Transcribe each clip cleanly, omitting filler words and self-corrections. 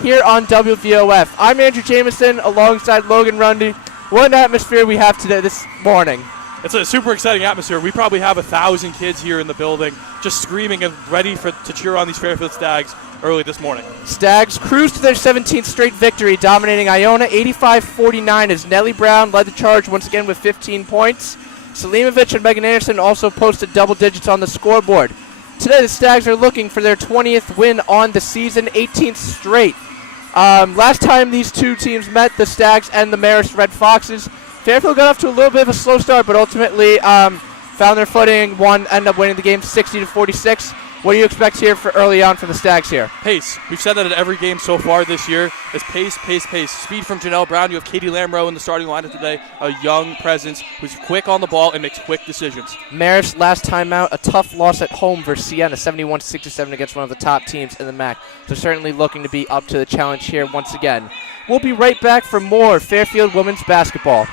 here on WVOF. I'm Andrew Jameson alongside Logan Rundy. What an atmosphere we have today this morning. It's a super exciting atmosphere. We probably have 1,000 kids here in the building just screaming and ready to cheer on these Fairfield Stags early this morning. Stags cruise to their 17th straight victory, dominating Iona 85-49 as Nellie Brown led the charge once again with 15 points. Selimovic and Megan Anderson also posted double digits on the scoreboard. Today the Stags are looking for their 20th win on the season, 18th straight. Last time these two teams met, the Stags and the Marist Red Foxes, Fairfield got off to a little bit of a slow start, but ultimately found their footing, ended up winning the game 60-46. What do you expect here for early on for the Stags here? Pace. We've said that at every game so far this year is pace, pace, pace. Speed from Janelle Brown. You have Katie Lamro in the starting lineup today, a young presence who's quick on the ball and makes quick decisions. Marist last time out, a tough loss at home versus Siena, 71-67 against one of the top teams in the MAC. They're certainly looking to be up to the challenge here once again. We'll be right back for more Fairfield women's basketball.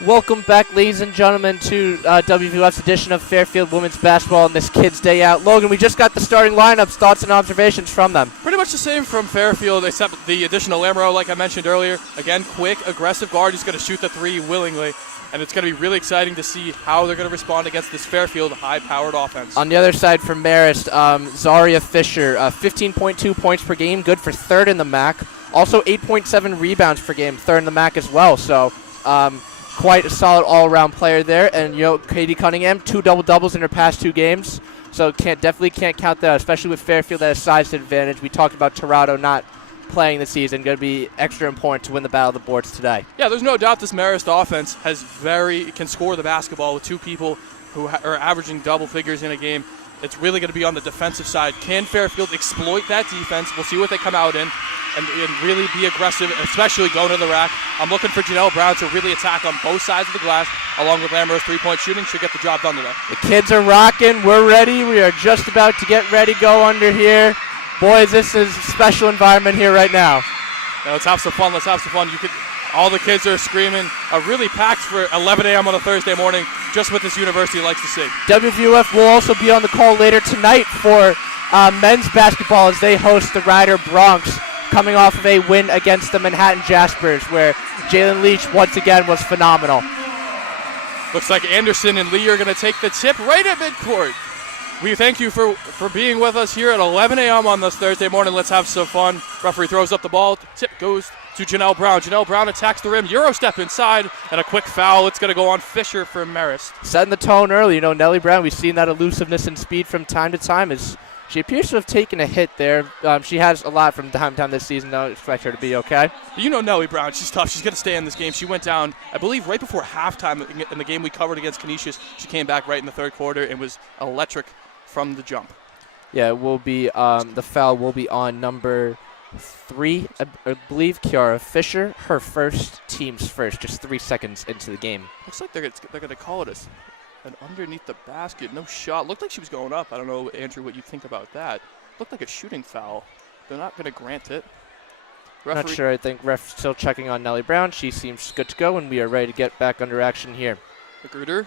Welcome back, ladies and gentlemen, to WVOF's edition of Fairfield Women's Basketball on this Kids' Day Out. Logan, we just got the starting lineups. Thoughts and observations from them? Pretty much the same from Fairfield, except the additional Lamro, like I mentioned earlier. Again, quick, aggressive guard who's going to shoot the three willingly. And it's going to be really exciting to see how they're going to respond against this Fairfield high-powered offense. On the other side from Marist, Zaria Fisher, 15.2 points per game, good for third in the MAC. Also 8.7 rebounds per game, third in the MAC as well. So quite a solid all-around player there. And Katie Cunningham, 2 double-doubles in her past 2 games. So definitely can't count that, especially with Fairfield at a size advantage. We talked about Toronto not playing this season, going to be extra important to win the battle of the boards today. Yeah, there's no doubt this Marist offense can score the basketball with 2 people who are averaging double figures in a game. It's really going to be on the defensive side. Can Fairfield exploit that defense? We'll see what they come out in and really be aggressive, especially going to the rack. I'm looking for Janelle Brown to really attack on both sides of the glass, along with Lamro's three-point shooting. She'll get the job done today. The kids are rocking. We're ready. We are just about to get ready, go under here. Boys, this is a special environment here right now. Now, let's have some fun. All the kids are screaming. Really packed for 11 a.m. on a Thursday morning, just what this university likes to see. WVOF will also be on the call later tonight for men's basketball as they host the Rider Bronx, coming off of a win against the Manhattan Jaspers, where Jalen Leach once again was phenomenal. Looks like Anderson and Lee are going to take the tip right at midcourt. We thank you for being with us here at 11 a.m. on this Thursday morning. Let's have some fun. Referee throws up the ball. Tip goes to Janelle Brown. Janelle Brown attacks the rim. Euro step inside, and a quick foul. It's going to go on Fisher for Marist. Setting the tone early. Nellie Brown, we've seen that elusiveness and speed from time to time. She appears to have taken a hit there. She has a lot from time to time this season. I expect her to be okay. But Nellie Brown, she's tough. She's going to stay in this game. She went down, I believe, right before halftime in the game we covered against Canisius. She came back right in the third quarter and was electric from the jump. Yeah, it will be the foul will be on number 3, I believe, Kiara Fisher. Her team's first, just 3 seconds into the game. Looks like they're going to call it an underneath the basket. No shot. Looked like she was going up. I don't know, Andrew, what you think about that. Looked like a shooting foul. They're not going to grant it. Not sure. I think ref still checking on Nellie Brown. She seems good to go, and we are ready to get back under action here. Magruder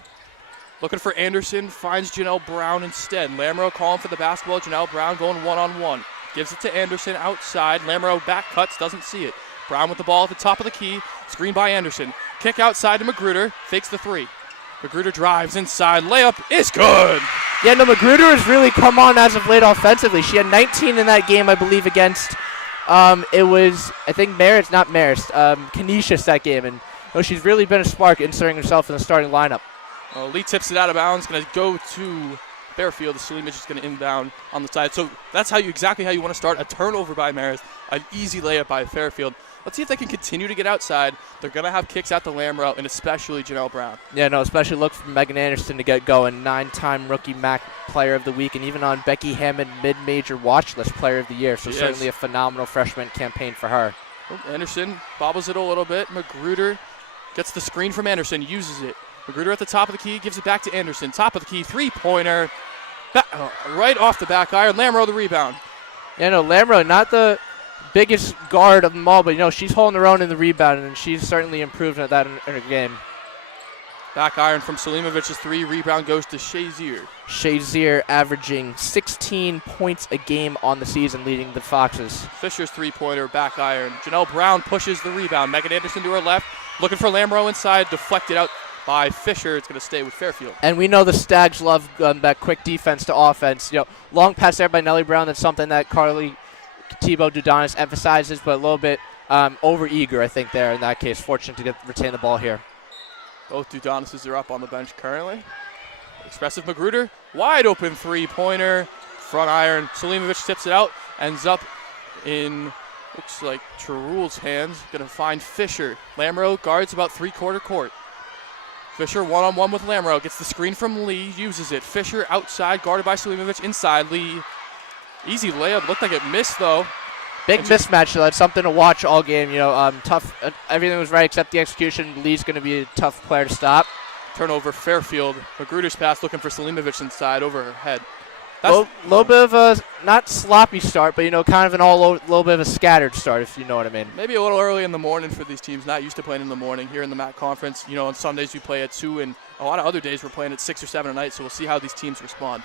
looking for Anderson, finds Janelle Brown instead. Lamro calling for the basketball. Janelle Brown going one-on-one. Gives it to Anderson outside. Lamro back cuts, doesn't see it. Brown with the ball at the top of the key. Screen by Anderson. Kick outside to Magruder. Fakes the 3. Magruder drives inside. Layup is good. Yeah, Magruder has really come on as of late offensively. She had 19 in that game, I believe, against it was, I think, Canisius that game. And she's really been a spark inserting herself in the starting lineup. Lee tips it out of bounds, going to go to Fairfield. Selimic is going to inbound on the side. So that's exactly how you want to start. A turnover by Marist, an easy layup by Fairfield. Let's see if they can continue to get outside. They're going to have kicks out to Lamro and especially Janelle Brown. Yeah, especially look for Megan Anderson to get going. 9-time rookie MAC Player of the Week, and even on Becky Hammond mid-major watch list Player of the Year. So certainly a phenomenal freshman campaign for her. Anderson bobbles it a little bit. Magruder gets the screen from Anderson, uses it. Magruder at the top of the key, gives it back to Anderson. Top of the key, 3-pointer. Right off the back iron. Lamro the rebound. Yeah, Lamro, not the biggest guard of them all, but she's holding her own in the rebound, and she's certainly improved at that in her game. Back iron from Selimovic's 3. Rebound goes to Shazier. Shazier averaging 16 points a game on the season, leading the Foxes. Fisher's 3-pointer, back iron. Janelle Brown pushes the rebound. Megan Anderson to her left, looking for Lamro inside, deflected out by Fisher. It's going to stay with Fairfield. And we know the Stags love that quick defense to offense. Long pass there by Nellie Brown. That's something that Carly Thibault-Dudonis emphasizes, but a little bit over-eager, I think, there in that case. Fortunate to retain the ball here. Both Dudonises are up on the bench currently. Expressive Magruder, wide open 3-pointer. Front iron. Selimovic tips it out. Ends up in, looks like, Cherul's hands. Going to find Fisher. Lamro guards about 3-quarter court. Fisher one-on-one with Lamro. Gets the screen from Lee. Uses it. Fisher outside. Guarded by Selimovic. Inside. Lee. Easy layup. Looked like it missed, though. Big mismatch, though. That's something to watch all game. Tough. Everything was right except the execution. Lee's going to be a tough player to stop. Turnover, Fairfield. Magruder's pass looking for Selimovic inside over her head. Little bit of a, not sloppy start, but, kind of an little bit of a scattered start, if you know what I mean. Maybe a little early in the morning for these teams, not used to playing in the morning here in the MAC Conference. On Sundays we play at 2, and a lot of other days we're playing at 6 or 7 at night, so we'll see how these teams respond.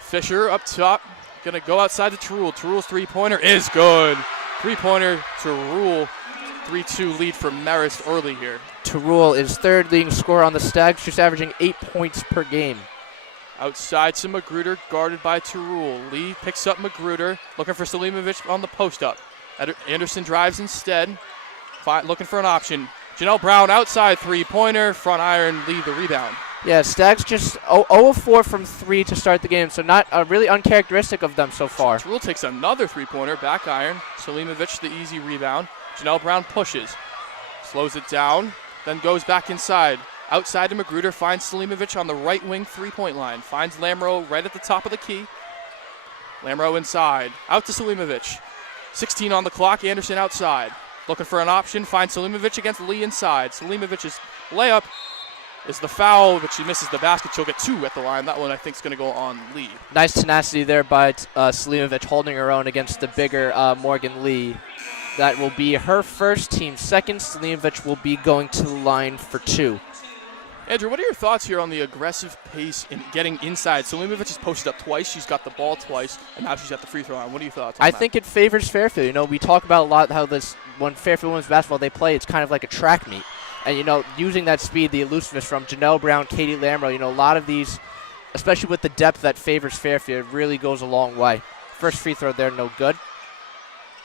Fisher up top, going to go outside to Terrell. Terrell's three-pointer is good. Three-pointer to Rule. 3-2 lead for Marist early here. Terrell is third leading scorer on the Stags, just averaging 8 points per game. Outside to Magruder, guarded by Terrell. Lee picks up Magruder, looking for Selimovic on the post-up. Anderson drives instead, looking for an option. Janelle Brown outside three-pointer, front iron, Lee the rebound. Yeah, Stags just 0 of 4 from 3 to start the game, so not really uncharacteristic of them so far. Terrell takes another three-pointer, back iron. Selimovic the easy rebound. Janelle Brown pushes, slows it down, then goes back inside. Outside to Magruder, finds Selimovic on the right wing three-point line. Finds Lamro right at the top of the key. Lamro inside, out to Selimovic. 16 on the clock, Anderson outside. Looking for an option, finds Selimovic against Lee inside. Selimovic's layup is the foul, but she misses the basket. She'll get 2 at the line. That one I think is going to go on Lee. Nice tenacity there by Selimovic, holding her own against the bigger Morgan Lee. That will be her first, team second. Selimovic will be going to the line for 2. Andrew, what are your thoughts here on the aggressive pace in getting inside? Selimovic has posted up twice. She's got the ball twice, and now she's at the free throw line. What are your thoughts on that? I think it favors Fairfield. We talk about a lot how when Fairfield women's basketball they play, it's kind of like a track meet. And, using that speed, the elusiveness from Janelle Brown, Katie Lamro, a lot of these, especially with the depth that favors Fairfield, really goes a long way. First free throw there, no good.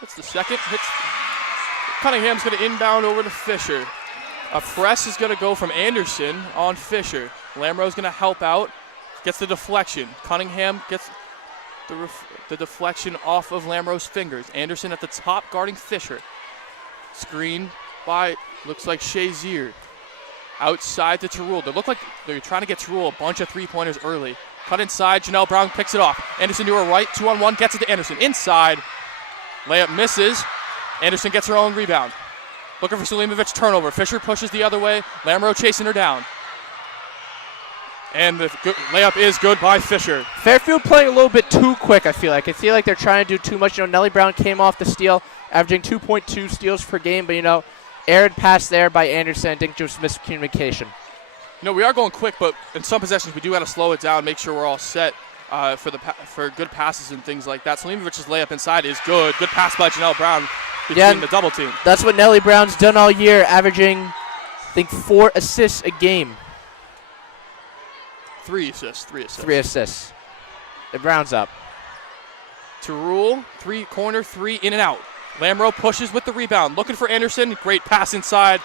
That's the second. Cunningham's going to inbound over to Fisher. A press is going to go from Anderson on Fisher. Lamro's going to help out. Gets the deflection. Cunningham gets the deflection off of Lamro's fingers. Anderson at the top guarding Fisher. Screen by, looks like Shazier. Outside to Terrell. They look like they're trying to get Terrell a bunch of three-pointers early. Cut inside. Janelle Brown picks it off. Anderson to her right. 2-on-1. Gets it to Anderson. Inside. Layup misses. Anderson gets her own rebound. Looking for Selimovic, turnover. Fisher pushes the other way. Lamro chasing her down. And the layup is good by Fisher. Fairfield playing a little bit too quick, I feel like. I feel like they're trying to do too much. Nellie Brown came off the steal, averaging 2.2 steals per game. But, errant pass there by Anderson. I think just miscommunication. We are going quick, but in some possessions we do have to slow it down, make sure we're all set for good passes and things like that. Selimovic's layup inside is good. Good pass by Janelle Brown between the double team. That's what Nellie Brown's done all year, averaging, I think, 4 assists a game. 3 assists. 3 assists. The Brown's up. Terrell, corner 3, in and out. Lamro pushes with the rebound. Looking for Anderson. Great pass inside.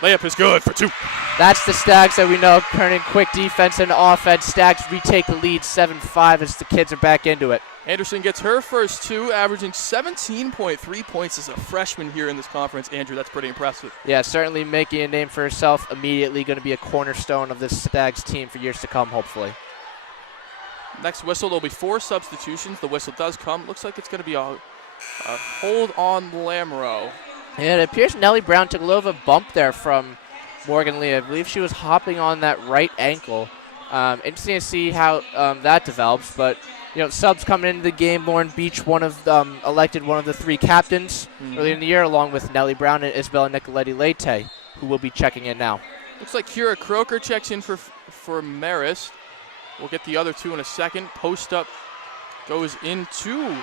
Layup is good for 2. That's the Stags that we know, turning quick defense into offense. Stags retake the lead 7-5 as the kids are back into it. Anderson gets her first 2, averaging 17.3 points as a freshman here in this conference. Andrew, that's pretty impressive. Yeah, certainly making a name for herself. Immediately going to be a cornerstone of this Stags team for years to come, hopefully. Next whistle, there'll be 4 substitutions. The whistle does come. Looks like it's going to be a hold on Lamro. Yeah, it appears Nellie Brown took a little of a bump there from Morgan Lee. I believe she was hopping on that right ankle. Interesting to see how that develops. But, subs coming into the game. Lauren Beach, elected one of the 3 captains earlier in the year, along with Nellie Brown and Isabella Nicoletti-Lete, who will be checking in now. Looks like Kira Croker checks in for Marist. We'll get the other 2 in a second. Post up goes into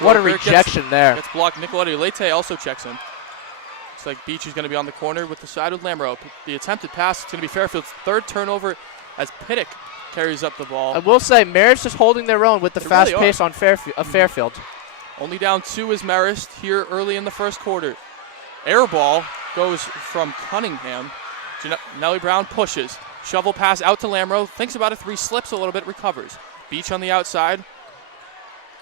What a rejection there. Gets blocked. Nicoletti-Lete also checks in. Looks like Beach is going to be on the corner with the side with Lamro. The attempted pass is going to be Fairfield's 3rd turnover as Pinnock carries up the ball. I will say, Marist is holding their own with the fast pace on Fairfield. Only down 2 is Marist here early in the first quarter. Air ball goes from Cunningham. Nellie Brown pushes. Shovel pass out to Lamro. Thinks about a 3, slips a little bit, recovers. Beach on the outside.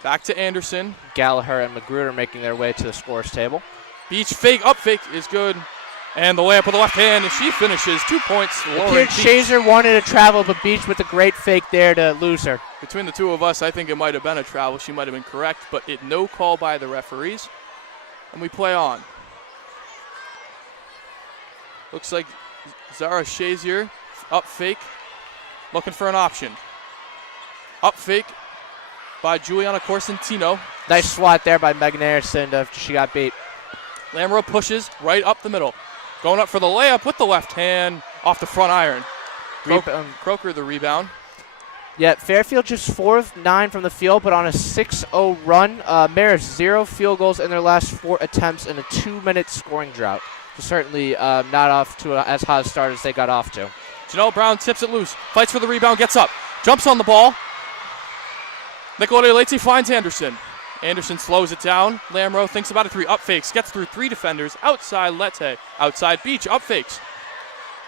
Back to Anderson. Gallagher and Magruder making their way to the scorer's table. Beach up fake is good. And the layup with the left hand, and she finishes 2 points. Shazer wanted to travel, but Beach with a great fake there to lose her. Between the 2 of us, I think it might have been a travel. She might have been correct, but no call by the referees. And we play on. Looks like Zara Shazier up fake. looking for an option. Up fake by Juliana Corsentino. Nice swat there by Megan Anderson. She got beat. Lamro pushes right up the middle. Going up for the layup with the left hand off the front iron. Croker the rebound. Yeah, Fairfield just 4 of 9 from the field, but on a 6-0 run. Marist 0 field goals in their last 4 attempts in a 2-minute scoring drought. So certainly not off to as hot a start as they got off to. Janelle Brown tips it loose, fights for the rebound, gets up, jumps on the ball. Nicoletta Leite finds Anderson. Anderson slows it down. Lamro thinks about a 3, up fakes, gets through 3 defenders, outside Lette, outside Beach, up fakes.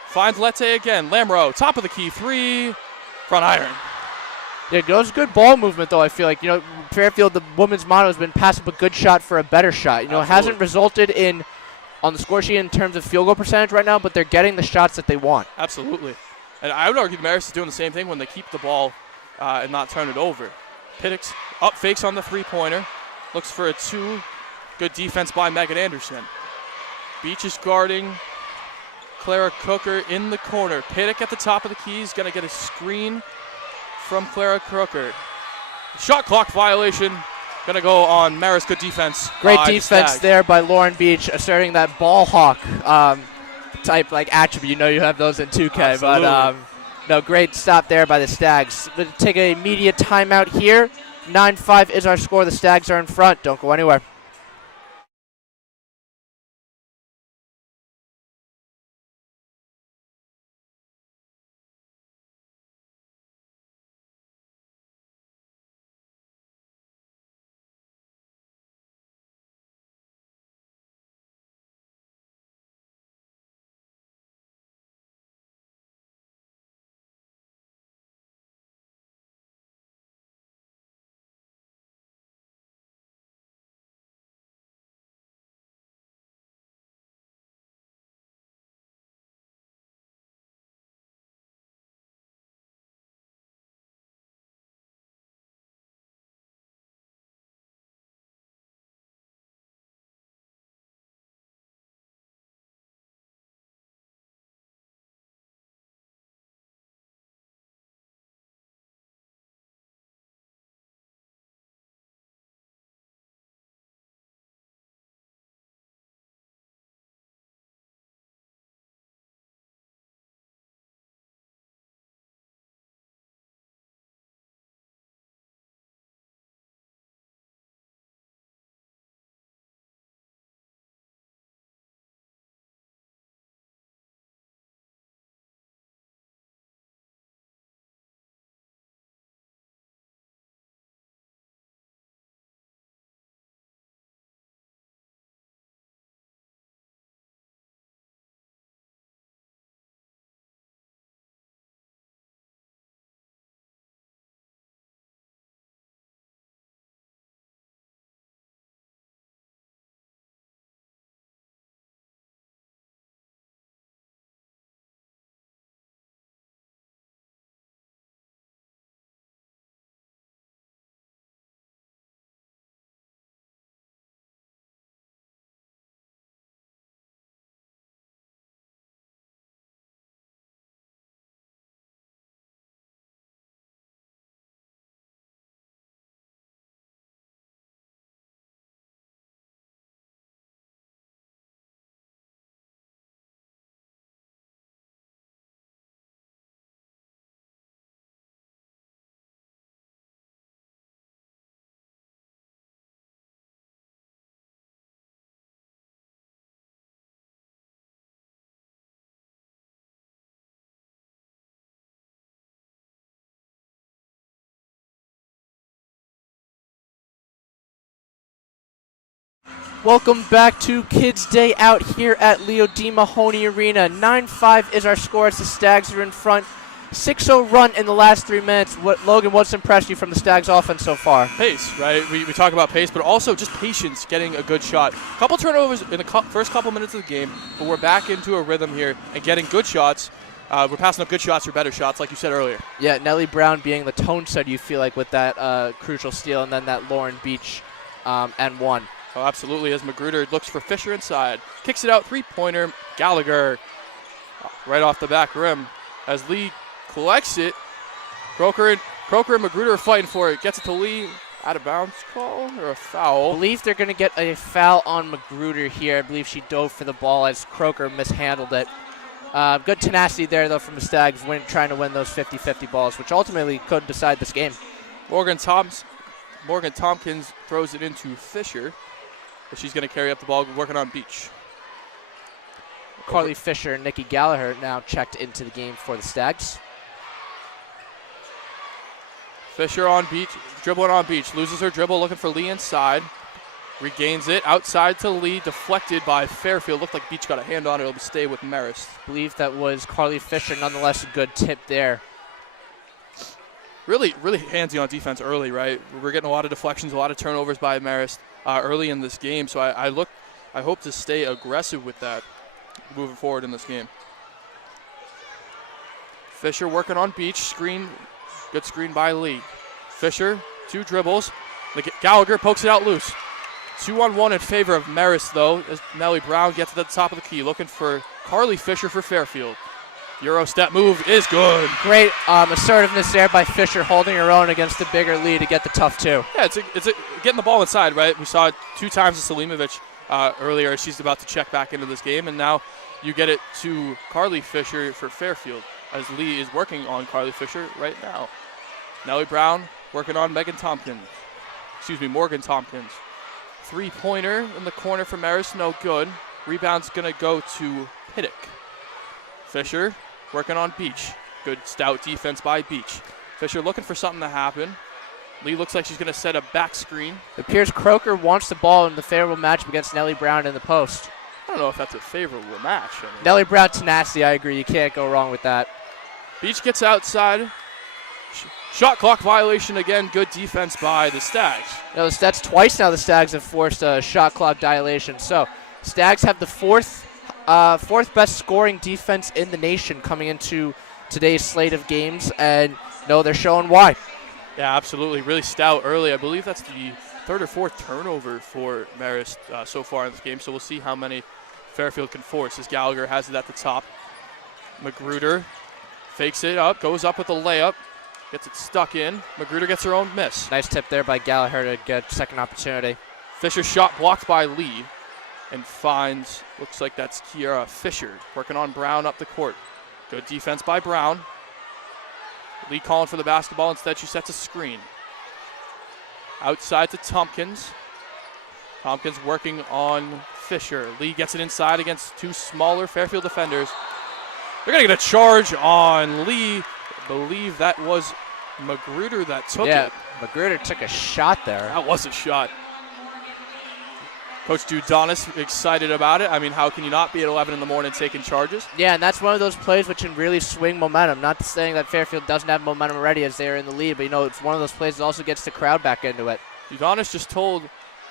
Finds Lette again, Lamro, top of the key, 3, front iron. Yeah, it was good ball movement, though, I feel like. Fairfield, the women's motto has been pass up a good shot for a better shot. It hasn't resulted in on the score sheet in terms of field goal percentage right now, but they're getting the shots that they want. Absolutely. And I would argue the Marist is doing the same thing when they keep the ball and not turn it over. Pittix up fakes on the 3-pointer. Looks for a 2. Good defense by Megan Anderson. Beach is guarding Clara Crooker in the corner. Pittix at the top of the key is going to get a screen from Clara Crooker. Shot clock violation. Going to go on Marist. Good defense. Great defense there by Lauren Beach, asserting that ball hawk type attribute. You have those in 2K. Absolutely. But no, great stop there by the Stags. We'll take a media timeout here. 9-5 is our score. The Stags are in front. Don't go anywhere. Welcome back to Kids Day out here at Leo D. Mahoney Arena. 9-5 is our score as the Stags are in front. 6-0 run in the last 3 minutes. Logan, what's impressed you from the Stags offense so far? Pace, right? We talk about pace, but also just patience, getting a good shot. Couple turnovers in the first couple minutes of the game, but we're back into a rhythm here and getting good shots. We're passing up good shots or better shots, like you said earlier. Yeah, Nellie Brown being the tone setter, you feel like, with that crucial steal, and then that Lauren Beach and 1. Oh, absolutely, as Magruder looks for Fisher inside. Kicks it out, 3-pointer, Gallagher right off the back rim. As Lee collects it, Croker and Magruder are fighting for it. Gets it to Lee. Out of bounds call or a I foul? believe they're going to get a foul on Magruder here. I believe she dove for the ball as Croker mishandled it. Good tenacity there, though, from the Stags trying to win those 50-50 balls, which ultimately could decide this game. Morgan Tompkins throws it into Fisher. But she's going to carry up the ball, working on Beach. Carly Fisher and Nikki Gallagher now checked into the game for the Stags. Fisher on Beach, dribbling on Beach. Loses her dribble, looking for Lee inside. Regains it, outside to Lee, deflected by Fairfield. Looked like Beach got a hand on it. It'll stay with Marist. I believe that was Carly Fisher. Nonetheless, a good tip there. Really handsy on defense early, right? We're getting a lot of deflections, a lot of turnovers by Marist early in this game. So I hope to stay aggressive with that moving forward in this game. Fisher working on Beach, screen. Good screen by Lee. Fisher, 2 dribbles. Gallagher pokes it out loose. 2-on-1 in favor of Marist, though, as Nellie Brown gets to the top of the key, looking for Carly Fisher for Fairfield. Euro step move is good. Great assertiveness there by Fisher, holding her own against the bigger Lee to get the tough 2. Yeah, it's getting the ball inside, right? We saw it 2 times to Selimovic earlier. She's about to check back into this game, and now you get it to Carly Fisher for Fairfield, as Lee is working on Carly Fisher right now. Nellie Brown working on Morgan Tompkins. 3-pointer in the corner for Marist, no good. Rebound's going to go to Piddick. Fisher working on Beach. Good stout defense by Beach. Fisher looking for something to happen. Lee looks like she's going to set a back screen. It appears Croker wants the ball in the favorable matchup against Nellie Brown in the post. I don't know if that's a favorable match. Nellie Brown tenacity, I agree. You can't go wrong with that. Beach gets outside. Shot clock violation again. Good defense by the Stags. That's twice now the Stags have forced a shot clock violation. So Stags have the fourth best scoring defense in the nation coming into today's slate of games, and they're showing why. Yeah, absolutely. Really stout early. I believe that's the 3rd or 4th turnover for Marist so far in this game. So we'll see how many Fairfield can force as Gallagher has it at the top. Magruder fakes it up, goes up with a layup, gets it stuck in. Magruder gets her own miss. Nice tip there by Gallagher to get second opportunity. Fisher's shot blocked by Lee and finds, looks like that's Kiara Fisher working on Brown up the court. Good defense by Brown. Lee calling for the basketball. Instead, she sets a screen. Outside to Tompkins. Tompkins working on Fisher. Lee gets it inside against 2 smaller Fairfield defenders. They're going to get a charge on Lee. I believe that was Magruder that took it. Yeah, Magruder took a shot there. That was a shot. Coach Dudonis excited about it. I mean, how can you not be at 11 in the morning taking charges? Yeah, and that's one of those plays which can really swing momentum. Not saying that Fairfield doesn't have momentum already as they're in the lead, but it's one of those plays that also gets the crowd back into it. Dudonis just told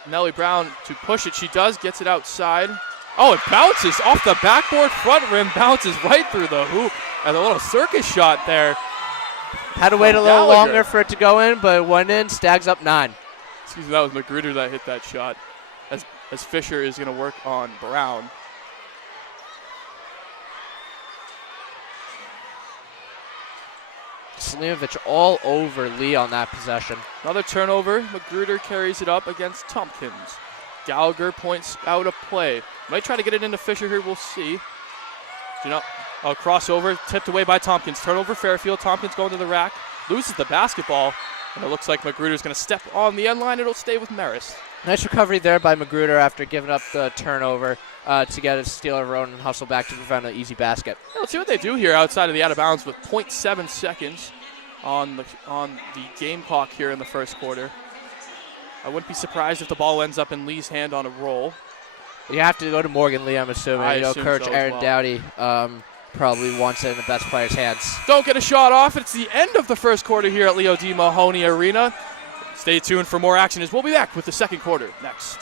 Nellie Brown to push it. She does, gets it outside. Oh, it bounces off the backboard front rim, bounces right through the hoop. And a little circus shot there. Had to wait a little longer for it to go in, but it went in. Stags up 9. Excuse me, that was Magruder that hit that shot. As Fisher is going to work on Brown. Selimovic all over Lee on that possession. Another turnover. Magruder carries it up against Tompkins. Gallagher points out a play. Might try to get it into Fisher here. We'll see. A crossover tipped away by Tompkins. Turnover Fairfield. Tompkins going to the rack. Loses the basketball. And it looks like Magruder's going to step on the end line. It'll stay with Marist. Nice recovery there by Magruder after giving up the turnover to get a steal of her own and hustle back to prevent an easy basket. Yeah, let's see what they do here outside of the out of bounds with 0.7 seconds on the game clock here in the first quarter. I wouldn't be surprised if the ball ends up in Lee's hand on a roll. You have to go to Morgan Lee, I'm assuming. I assume Coach so Aaron well. Dowdy probably wants it in the best player's hands. Don't get a shot off. It's the end of the first quarter here at Leo D. Mahoney Arena. Stay tuned for more action as we'll be back with the second quarter next.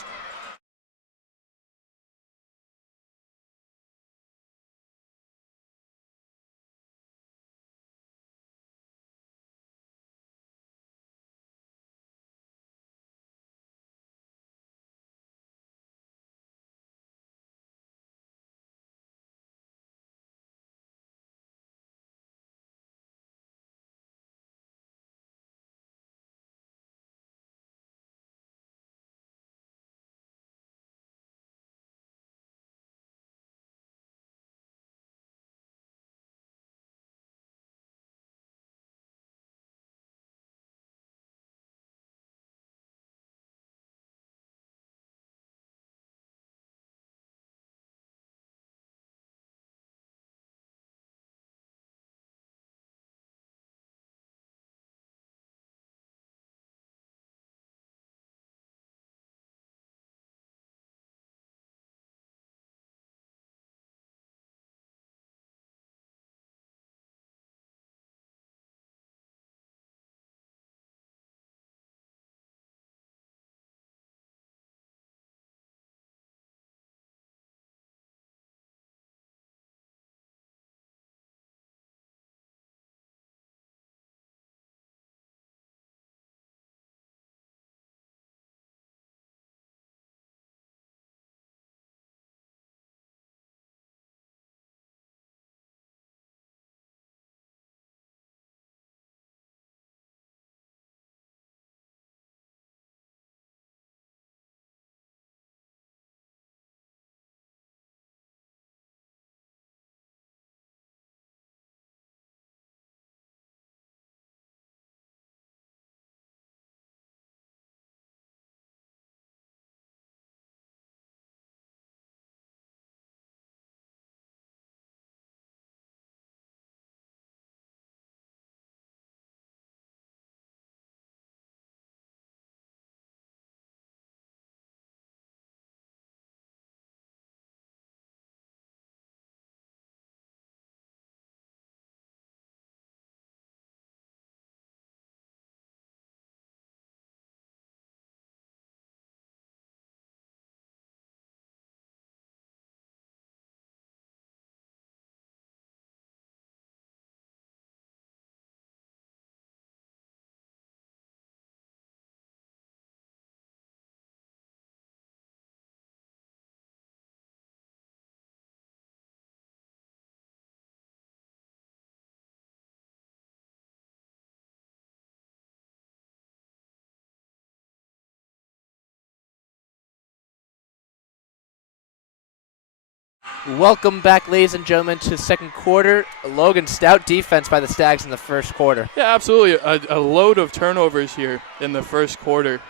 Welcome back, ladies and gentlemen, to the second quarter. Logan, stout defense by the Stags in the first quarter. Yeah, absolutely. A load of turnovers here in the first quarter.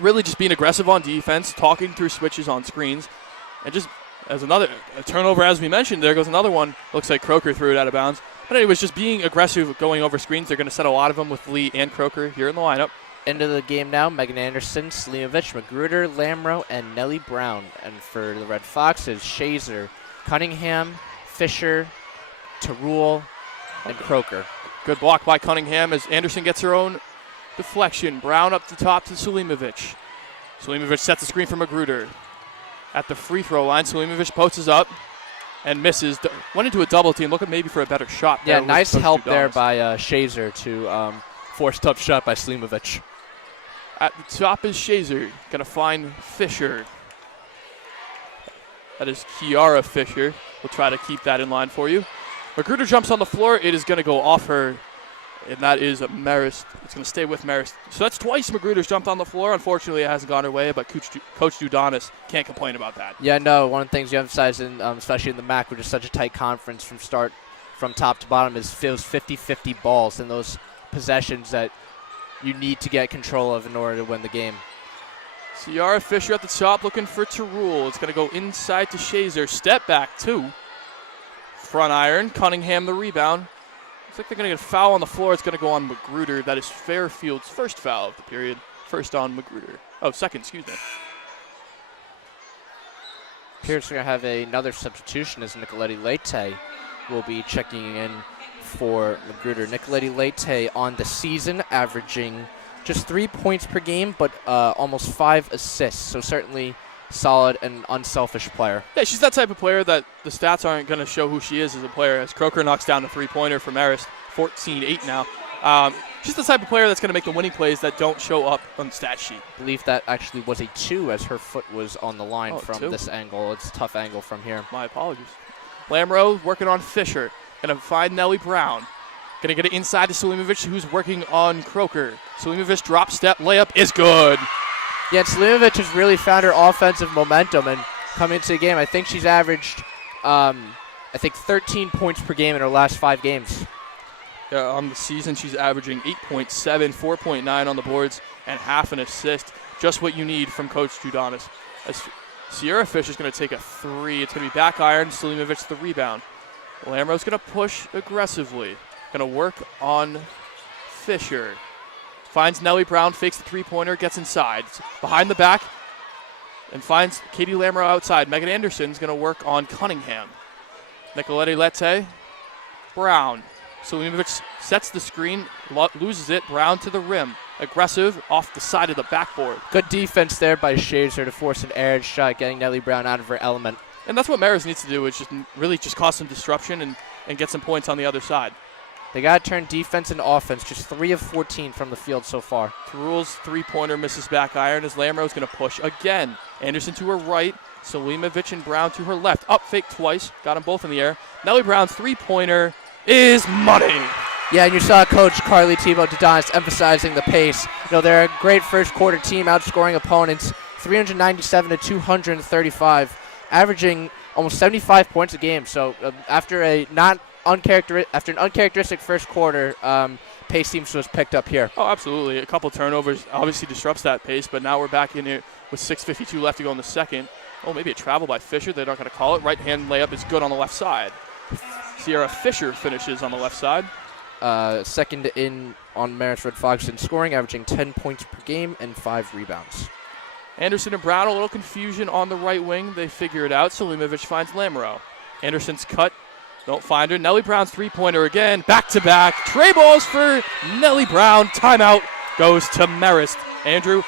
Really just being aggressive on defense, talking through switches on screens, and just as a turnover, as we mentioned, there goes another one. Looks like Croker threw it out of bounds. But anyways, just being aggressive going over screens. They're going to set a lot of them with Lee and Croker here in the lineup. Into the game now, Megan Anderson, Selimovic, Magruder, Lamro, and Nellie Brown. And for the Red Foxes, Shazer, Cunningham, Fisher, Tarul, and Croker. Good block by Cunningham as Anderson gets her own deflection. Brown up the top to Selimovic. Selimovic sets the screen for Magruder. At the free throw line, Selimovic posts up and misses. Went into a double team, looking maybe for a better shot. Yeah, nice help there by Shazer to force tough shot by Selimovic. At the top is Shazer. Going to find Fisher. That is Kiara Fisher. We'll try to keep that in line for you. Magruder jumps on the floor. It is going to go off her, and that is Marist. It's going to stay with Marist. So that's twice Magruder's jumped on the floor. Unfortunately, it hasn't gone her way, but Coach Dudanis can't complain about that. Yeah, no, one of the things you emphasize, especially in the MAC, which is such a tight conference from top to bottom, is feels 50-50 balls and those possessions that you need to get control of in order to win the game. Ciara Fisher at the top looking for Tarul. It's going to go inside to Shazer. Step back, 2. Front iron. Cunningham the rebound. Looks like they're going to get a foul on the floor. It's going to go on Magruder. That is Fairfield's first foul of the period. First on Magruder. Oh, second, excuse me. Appears we're going to have another substitution as Nicoletti Leite will be checking in for Magruder. Nicoletti Leite on the season, averaging just 3 points per game, but almost 5 assists. So certainly solid and unselfish player. Yeah, she's that type of player that the stats aren't going to show who she is as a player. As Croker knocks down a three-pointer from Marist, 14-8 now. She's the type of player that's going to make the winning plays that don't show up on the stat sheet. I believe that actually was a 2 as her foot was on the line from 2. this angle. It's a tough angle from here. My apologies. Lamro working on Fisher. Going to find Nellie Brown. Going to get it inside to Selimovic, who's working on Croker. Selimovic drop step layup is good. Yeah, Selimovic has really found her offensive momentum, and coming into the game, I think she's averaged, 13 points per game in her last 5 games. Yeah, on the season, she's averaging 8.7, 4.9 on the boards, and half an assist. Just what you need from Coach Dudanis. As Sierra Fisher's going to take a 3. It's going to be back iron. Selimovic the rebound. Lamro's going to push aggressively. Going to work on Fisher. Finds Nellie Brown, fakes the three-pointer, gets inside. Behind the back and finds Katie Lamro outside. Megan Anderson's going to work on Cunningham. Nicoletti Lette. Brown. Selimovic sets the screen, loses it. Brown to the rim. Aggressive off the side of the backboard. Good defense there by Shazer to force an errant shot, getting Nellie Brown out of her element. And that's what Marist needs to do, is just really just cause some disruption and get some points on the other side. They got to turn defense into offense. Just 3 of 14 from the field so far. Tarul's three-pointer misses back iron as Lamro's going to push again. Anderson to her right. Selimovic and Brown to her left. Up fake twice. Got them both in the air. Nellie Brown's three-pointer is money. Yeah, and you saw Coach Carly Dudanis emphasizing the pace. You know, they're a great first-quarter team, outscoring opponents 397 to 235, averaging almost 75 points a game. So after an uncharacteristic first quarter, pace seems to have picked up here. Oh, absolutely. A couple turnovers obviously disrupts that pace, but now we're back in here with 6:52 left to go in the second. Oh, maybe a travel by Fisher. They're not going to call it. Right-hand layup is good on the left side. Sierra Fisher finishes on the left side. Second in on Marist Red Fox in scoring, averaging 10 points per game and 5 rebounds. Anderson and Brown, a little confusion on the right wing. They figure it out. Selimovic finds Lamro. Anderson's cut. Don't find her. Nellie Brown's three-pointer again. Back-to-back. Tray balls for Nellie Brown. Timeout goes to Marist. Andrew,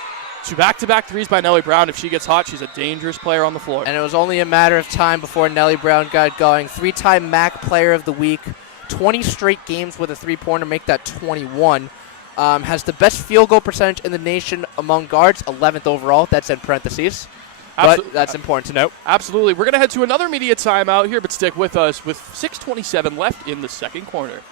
2 back-to-back threes by Nellie Brown. If she gets hot, she's a dangerous player on the floor. And it was only a matter of time before Nellie Brown got going. 3-time MAC Player of the Week. 20 straight games with a three-pointer, make that 21. Has the best field goal percentage in the nation among guards, 11th overall. That's in parentheses. But that's important to note. Absolutely. We're going to head to another media timeout here, but stick with us with 6:27 left in the second quarter.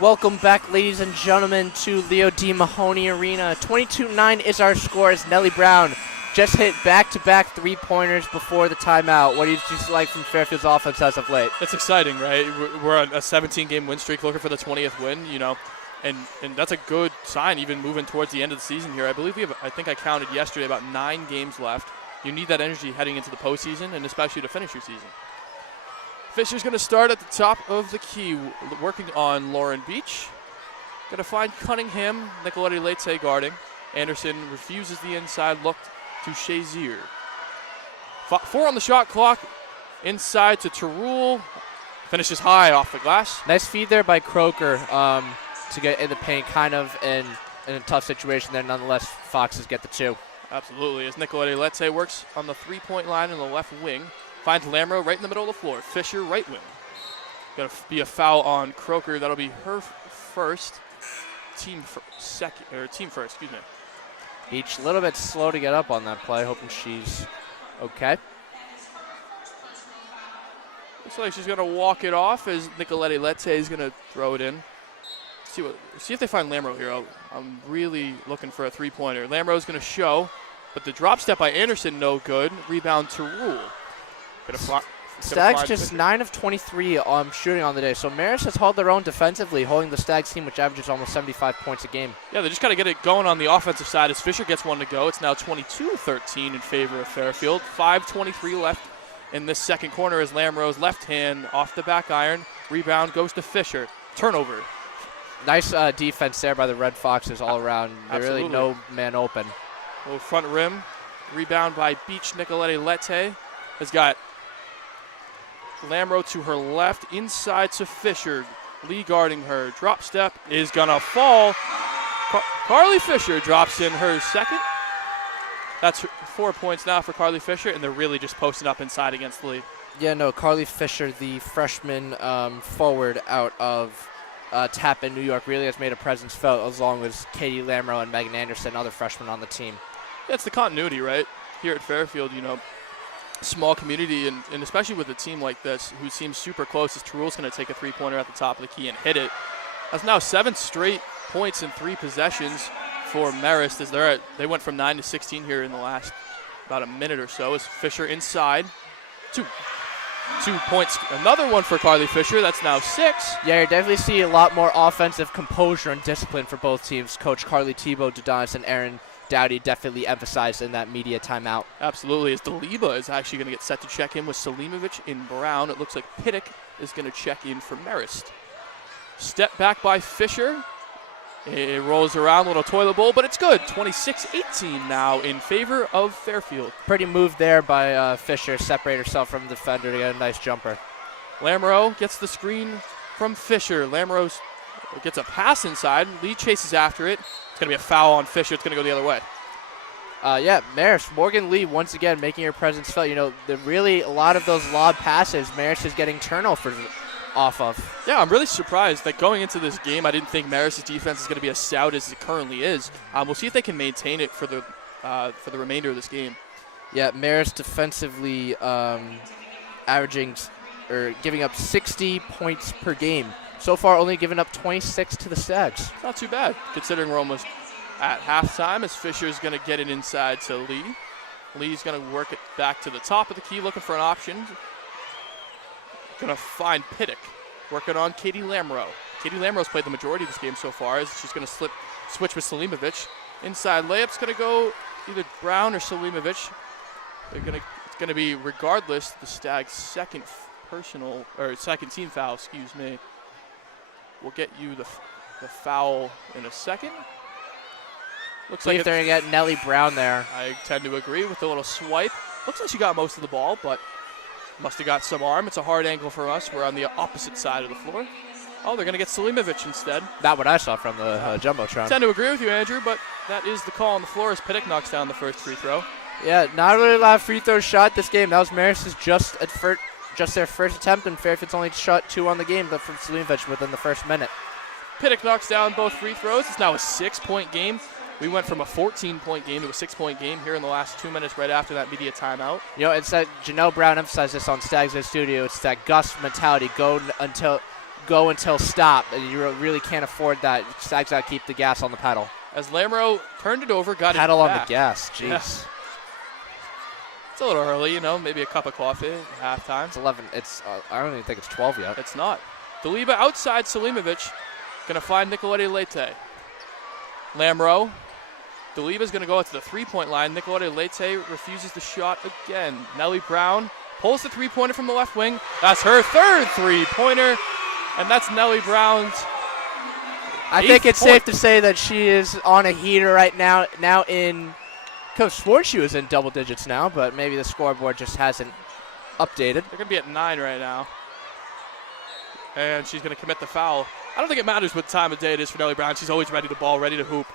Welcome back, ladies and gentlemen, to Leo D. Mahoney Arena. 22-9 is our score as Nellie Brown just hit back-to-back three-pointers before the timeout. What do you just like from Fairfield's offense as of late? It's exciting, right? We're on a 17-game win streak, looking for the 20th win, and that's a good sign even moving towards the end of the season here. I believe I think I counted yesterday, about 9 games left. You need that energy heading into the postseason, and especially to finish your season. Fisher's going to start at the top of the key, working on Lauren Beach. Going to find Cunningham, Nicoletti Leite guarding. Anderson refuses the inside look to Shazier. 4 on the shot clock. Inside to Terrell. Finishes high off the glass. Nice feed there by Croker to get in the paint, kind of in a tough situation there. Nonetheless, Foxes get the 2. Absolutely, as Nicoletti Leite works on the three-point line in the left wing. Finds Lamro right in the middle of the floor. Fisher right wing. Going to be a foul on Croker. That'll be her first. Team first, excuse me. Beach a little bit slow to get up on that play, hoping she's okay. Looks like she's going to walk it off as Nicoletti Leite is going to throw it in. See if they find Lamro here. I'm really looking for a three-pointer. Lamro's going to show, but the drop step by Anderson, no good. Rebound to Rule. Stags just 9 of 23 shooting on the day. So Marist has held their own defensively, holding the Stags team, which averages almost 75 points a game. Yeah, they just got to get it going on the offensive side as Fisher gets one to go. It's now 22-13 in favor of Fairfield. 5:23 left in this second quarter as Lamro's left hand off the back iron. Rebound goes to Fisher. Turnover. Nice defense there by the Red Foxes all around. Really no man open. Little front rim. Rebound by Beach. Nicoletti Leite has got Lamro to her left, inside to Fisher. Lee guarding her. Drop step is going to fall. Carly Fisher drops in her second. That's 4 points now for Carly Fisher, and they're really just posting up inside against Lee. Yeah, no, Carly Fisher, the freshman forward out of Tappan, New York, really has made a presence felt, along with Katie Lamro and Megan Anderson, other freshmen on the team. Yeah, it's the continuity, right? Here at Fairfield, small community, and especially with a team like this who seems super close, as Terrell's going to take a three-pointer at the top of the key and hit it. That's now 7 straight points in 3 possessions for Marist, as they went from 9 to 16 here in the last about a minute or so, as Fisher inside. 2 points, another one for Carly Fisher. That's now 6. Yeah, you definitely see a lot more offensive composure and discipline for both teams. Coach Carly Tebow, Dodonis, and Aaron Dowdy definitely emphasized in that media timeout. Absolutely, as Daliba is actually going to get set to check in with Selimovic in Brown. It looks like Pittick is going to check in for Marist. Step back by Fisher. It rolls around, a little toilet bowl, but it's good. 26-18 now in favor of Fairfield. Pretty move there by Fisher, separate herself from the defender to get a nice jumper. Lamro gets the screen from Fisher. Lamro gets a pass inside. Lee chases after it. It's going to be a foul on Fisher. It's going to go the other way. Yeah, Marist, Morgan Lee once again making her presence felt. Really a lot of those lob passes, Marist is getting turnovers off of. Yeah, I'm really surprised that going into this game, I didn't think Marist's defense is going to be as stout as it currently is. We'll see if they can maintain it for the remainder of this game. Yeah, Marist defensively averaging or giving up 60 points per game. So far, only giving up 26 to the Stags. Not too bad, considering we're almost at halftime, as Fisher's going to get it inside to Lee. Lee's going to work it back to the top of the key, looking for an option. Going to find Pittick, working on Katie Lamro. Katie Lamro's played the majority of this game so far, as she's going to switch with Selimovic. Inside layup's going to go either Brown or Selimovic. It's going to be, regardless, the Stags' second team foul, excuse me. We'll get you the foul in a second. Looks like they're going to get Nellie Brown there. I tend to agree with the little swipe. Looks like she got most of the ball, but must have got some arm. It's a hard angle for us. We're on the opposite side of the floor. Oh, they're going to get Selimovic instead. Not what I saw from the Jumbotron. I tend to agree with you, Andrew, but that is the call on the floor as Pittick knocks down the first free throw. Yeah, not really a lot of free throws shot this game. That was Marist's just their first attempt, and Fairfield's only shot 2 on the game, but from Selimovic within the first minute. Pittick knocks down both free throws. It's now a 6-point game. We went from a 14-point game to a 6-point game here in the last 2 minutes right after that media timeout. It's that Janelle Brown emphasized this on Stags in Studio. It's that Gus mentality. Go until go until stop, and you really can't afford that. Stags got to keep the gas on the pedal. As Lamro turned it over, got pedal it on back. the gas. Jeez. Yeah. It's a little early, maybe a cup of coffee at halftime. It's 11. It's I don't even think it's 12 yet. It's not. Deliba outside Selimovic. Going to find Nicolette Leite. Lamro. Deliba's going to go out to the three-point line. Nicolette Leite refuses the shot again. Nellie Brown pulls the three-pointer from the left wing. That's her third three-pointer, and that's Nellie Brown's I think it's safe to say that she is on a heater right now. Now in Coach Sports, she was in double digits now, but maybe the scoreboard just hasn't updated. They're going to be at 9 right now. And she's going to commit the foul. I don't think it matters what time of day it is for Nellie Brown. She's always ready to ball, ready to hoop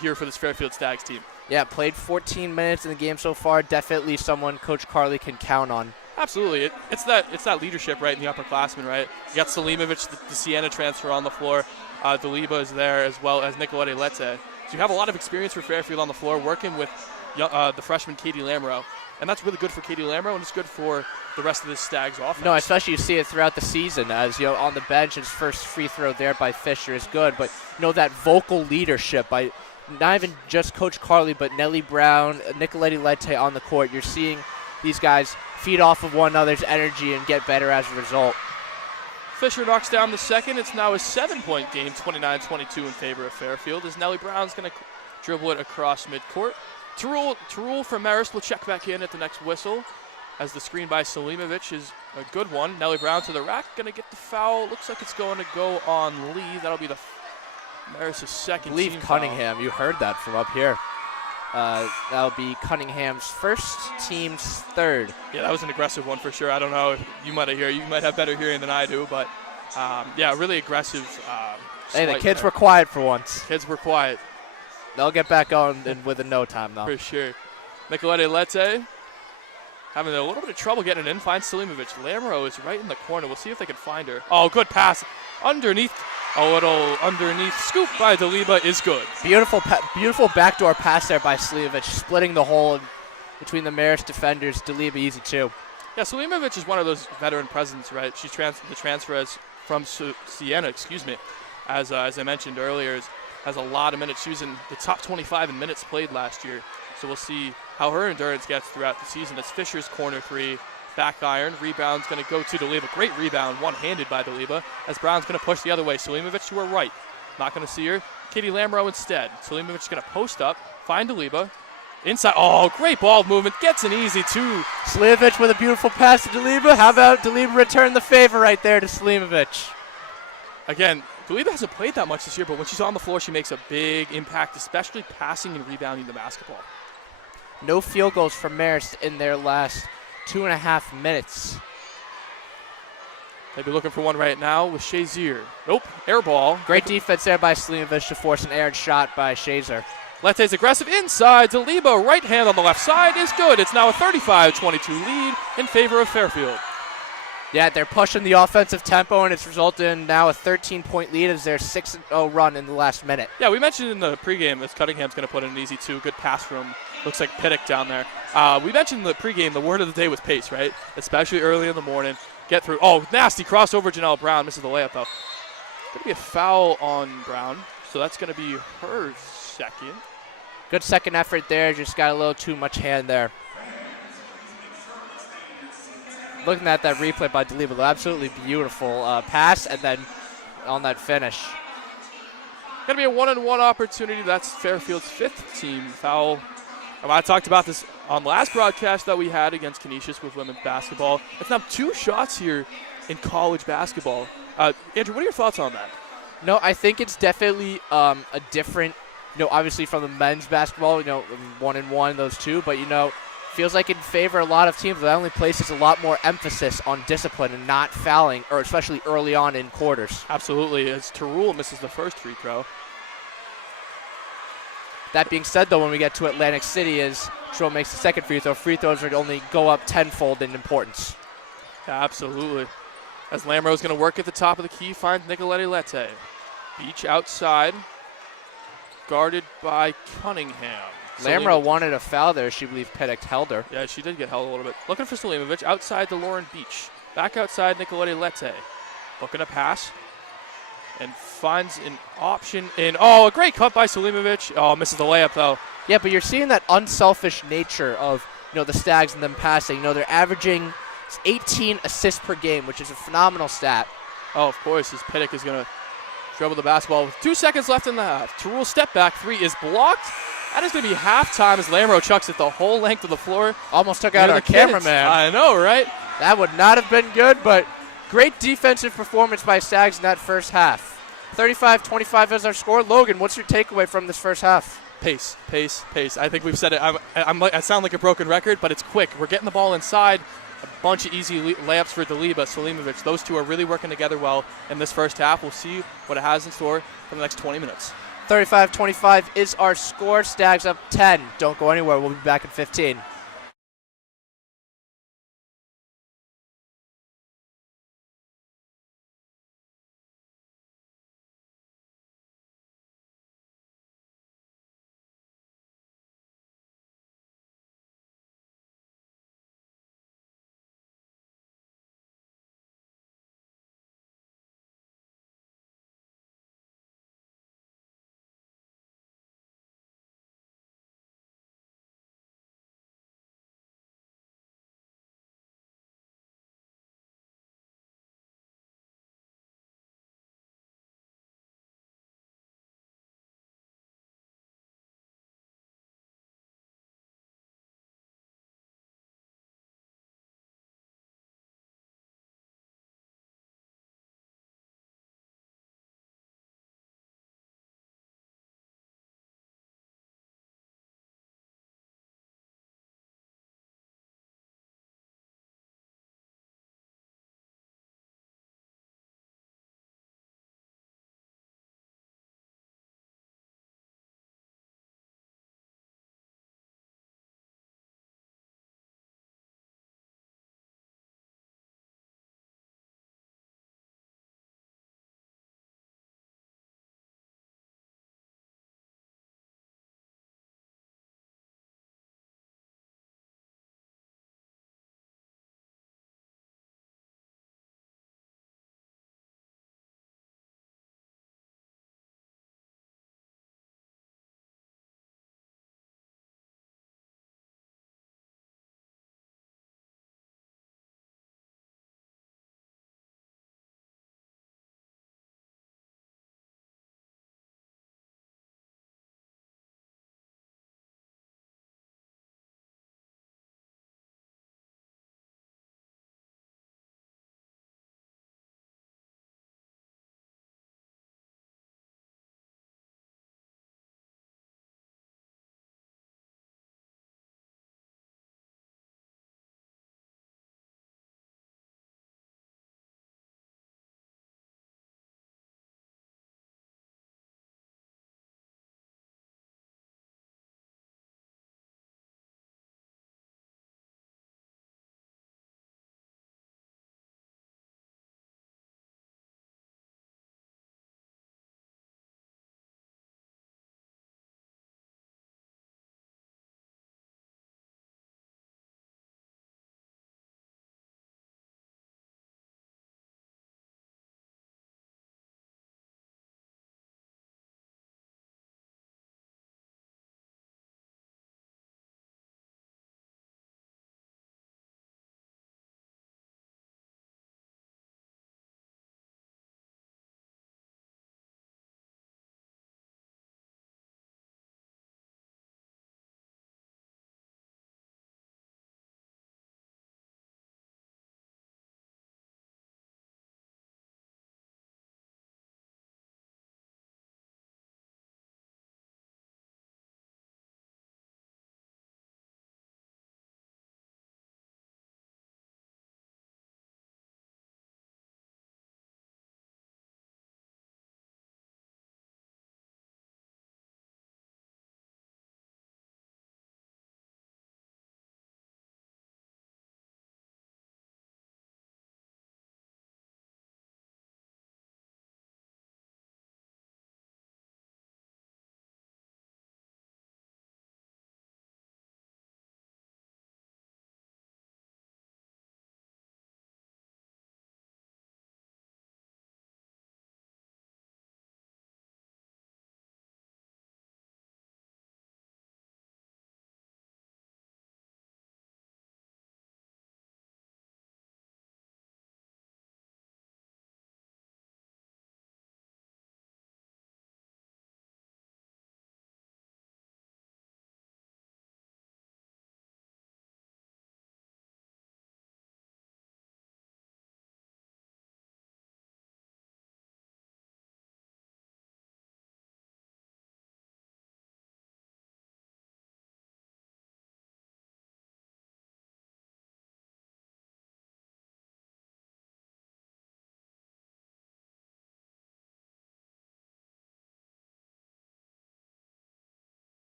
here for this Fairfield Stags team. Yeah, played 14 minutes in the game so far. Definitely someone Coach Carly can count on. Absolutely. It's that leadership, right, in the upperclassmen, right? You got Selimovic, the Siena transfer on the floor. Deliba is there as well as Nicolette Letse. So you have a lot of experience for Fairfield on the floor working with the freshman Katie Lamro. And that's really good for Katie Lamro, and it's good for the rest of the Stags offense. No, especially you see it throughout the season. As on the bench, his first free throw there by Fisher is good. But that vocal leadership by not even just Coach Carly, but Nellie Brown, Nicolette Lette on the court. You're seeing these guys feed off of one another's energy and get better as a result. Fisher knocks down the second. It's now a 7-point game, 29-22 in favor of Fairfield, as Nellie Brown's going to dribble it across midcourt. Tarul from Marist will check back in at the next whistle, as the screen by Selimovic is a good one. Nellie Brown to the rack, going to get the foul. Looks like it's going to go on Lee. That'll be the Marist's second. I believe Cunningham. You heard that from up here. That'll be Cunningham's first, team's third. Yeah, that was an aggressive one for sure. I don't know if you might have better hearing than I do, but yeah, really aggressive. Hey, the kids were quiet for once. Kids were quiet. They'll get back on within no time, though. For sure. Nicolette Lette having a little bit of trouble getting it in. Finds Selimovic. Lamro is right in the corner. We'll see if they can find her. Oh, good pass. Underneath. A little underneath scoop by Deliba is good. Beautiful backdoor pass there by Selimovic, splitting the hole between the Marist defenders. Deliba easy too. Yeah, Selimovic is one of those veteran presence, right? She's the transfer from Siena, as I mentioned earlier, has a lot of minutes. She was in the top 25 in minutes played last year. So we'll see how her endurance gets throughout the season. It's Fisher's corner three. Back iron. Rebound's going to go to Deliba. Great rebound, one-handed by Deliba, as Brown's going to push the other way. Selimovic to her right. Not going to see her. Katie Lamro instead. Selimovic going to post up, find Deliba. Inside. Oh, great ball movement. Gets an easy two. Selimovic with a beautiful pass to Deliba. How about Deliba return the favor right there to Selimovic? Again, Deliba hasn't played that much this year, but when she's on the floor, she makes a big impact, especially passing and rebounding the basketball. No field goals from Marist in their last 2.5 minutes. They'd be looking for one right now with Shazier. Nope, air ball. Great defense there by Selimovic to force an aired shot by Shazer. Lette's aggressive inside. Deliba, right hand on the left side is good. It's now a 35-22 lead in favor of Fairfield. Yeah, they're pushing the offensive tempo, and it's resulted in now a 13-point lead as their 6-0 run in the last minute. Yeah, we mentioned in the pregame as Cunningham's going to put in an easy two. Good pass from, looks like Piddock down there. We mentioned in the pregame the word of the day was pace, right? Especially early in the morning. Get through. Oh, nasty crossover. Janelle Brown misses the layup, though. Going to be a foul on Brown, so that's going to be her second. Good second effort there. Just got a little too much hand there. Looking at that replay by Deliba, absolutely beautiful pass, and then on that finish. Going to be a one-on-one opportunity. That's Fairfield's fifth team foul. I talked about this on the last broadcast that we had against Canisius with women's basketball. It's now 2 shots here in college basketball. Andrew, what are your thoughts on that? No, I think it's definitely a different, obviously from the men's basketball, 1-1, those two, but, feels like in favor of a lot of teams, that only places a lot more emphasis on discipline and not fouling, or especially early on in quarters. Absolutely, as Tarul misses the first free throw. That being said, though, when we get to Atlantic City, as Tarul makes the second free throw, free throws would only go up tenfold in importance. Yeah, absolutely. As Lamro's going to work at the top of the key, finds Nicolette Lette. Beach outside, guarded by Cunningham. Lamro wanted a foul there. She believed Piddock held her. Yeah, she did get held a little bit. Looking for Selimovic outside to Lauren Beach. Back outside, Nicolette Lette. looking to pass and finds an option in. Oh, a great cut by Selimovic. Oh, misses the layup though. Yeah, but you're seeing that unselfish nature of the Stags and them passing. They're averaging 18 assists per game, which is a phenomenal stat. Oh, of course, as Piddick is going to dribble the basketball with 2 seconds left in the half. Tarul step back three is blocked. That is going to be halftime as Lamro chucks it the whole length of the floor. Almost took out our cameraman. I know, right? That would not have been good, but great defensive performance by Stags in that first half. 35-25 is our score. Logan, what's your takeaway from this first half? Pace, pace, pace. I think we've said it. I sound like a broken record, but it's quick. We're getting the ball inside. A bunch of easy layups for Daliba, Selimovic. Those two are really working together well in this first half. We'll see what it has in store for the next 20 minutes. 35-25 is our score. Stags up 10. Don't go anywhere. We'll be back in 15.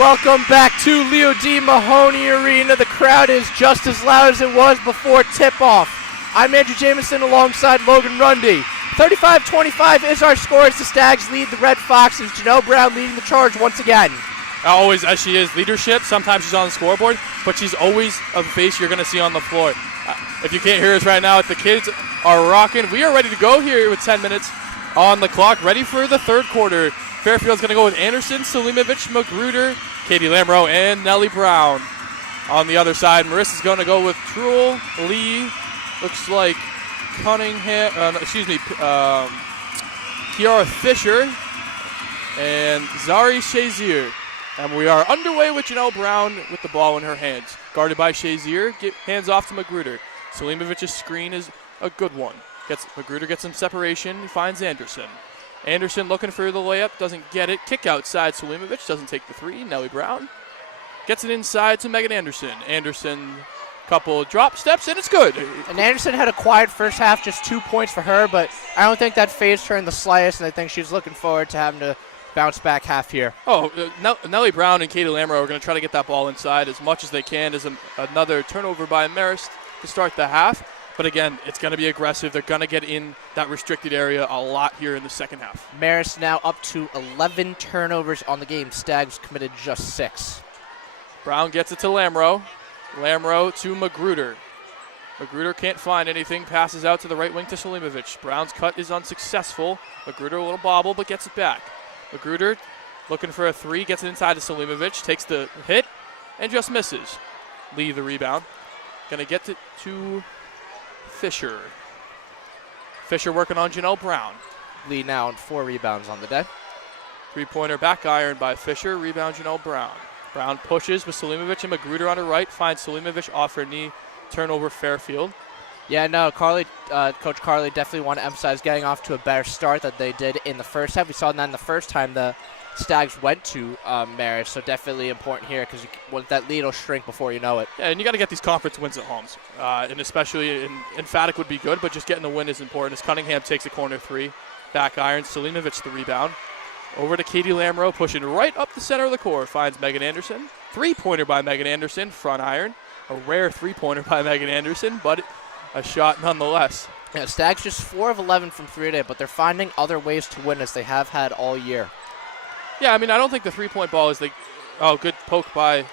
Welcome back to Leo D. Mahoney Arena. The crowd is just as loud as it was before tip-off. I'm Andrew Jamison alongside Logan Rundy. 35-25 is our score as the Stags lead the Red Foxes. Janelle Brown leading the charge once again. Always, as she is, leadership. Sometimes she's on the scoreboard, but she's always a face you're going to see on the floor. If you can't hear us right now, the kids are rocking. We are ready to go here with 10 minutes on the clock, ready for the third quarter. Fairfield's going to go with Anderson, Selimovic, Magruder, Katie Lamro, and Nellie Brown. On the other side, Marist is going to go with Truel, Lee, looks like Cunningham, Kiara Fisher, and Zari Shazier. And we are underway with Janelle Brown with the ball in her hands. Guarded by Shazier, hands off to Magruder. Selimovic's screen is a good one. Magruder gets some separation, finds Anderson. Anderson looking for the layup, doesn't get it. Kick outside, Selimovic doesn't take the three. Nellie Brown gets it inside to Megan Anderson. Anderson, couple drop steps, and it's good. And Anderson had a quiet first half, just 2 points for her, but I don't think that fazed her in the slightest, and I think she's looking forward to having to bounce back half here. Nellie Brown and Katie Lamro are going to try to get that ball inside as much as they can. As another turnover by Marist to start the half. But again, it's going to be aggressive. They're going to get in that restricted area a lot here in the second half. Marist now up to 11 turnovers on the game. Stags committed just 6. Brown gets it to Lamro. Lamro to Magruder. Magruder can't find anything. Passes out to the right wing to Selimovic. Brown's cut is unsuccessful. Magruder a little bobble, but gets it back. Magruder looking for a three. Gets it inside to Selimovic. Takes the hit and just misses. Lee the rebound. Going to get it to Fisher. Fisher working on Janelle Brown. Lee now on 4 rebounds on the day. Three-pointer back iron by Fisher. Rebound Janelle Brown. Brown pushes with Selimovic and Magruder on her right. Finds Selimovic off her knee. Turnover Fairfield. Yeah, no, Coach Carly definitely want to emphasize getting off to a better start than they did in the first half. We saw that in the first time the Stags went to Marist, so definitely important here because that lead will shrink before you know it. Yeah, and you got to get these conference wins at homes, and especially emphatic would be good, but just getting the win is important. As Cunningham takes a corner three, back iron, Selimovic the rebound. Over to Katie Lamro, pushing right up the center of the court, finds Megan Anderson. Three-pointer by Megan Anderson, front iron. A rare three-pointer by Megan Anderson, but a shot nonetheless. Yeah, Stags just 4 of 11 from 3 today, but they're finding other ways to win as they have had all year. Yeah, I mean, I don't think the three-point ball is good poke by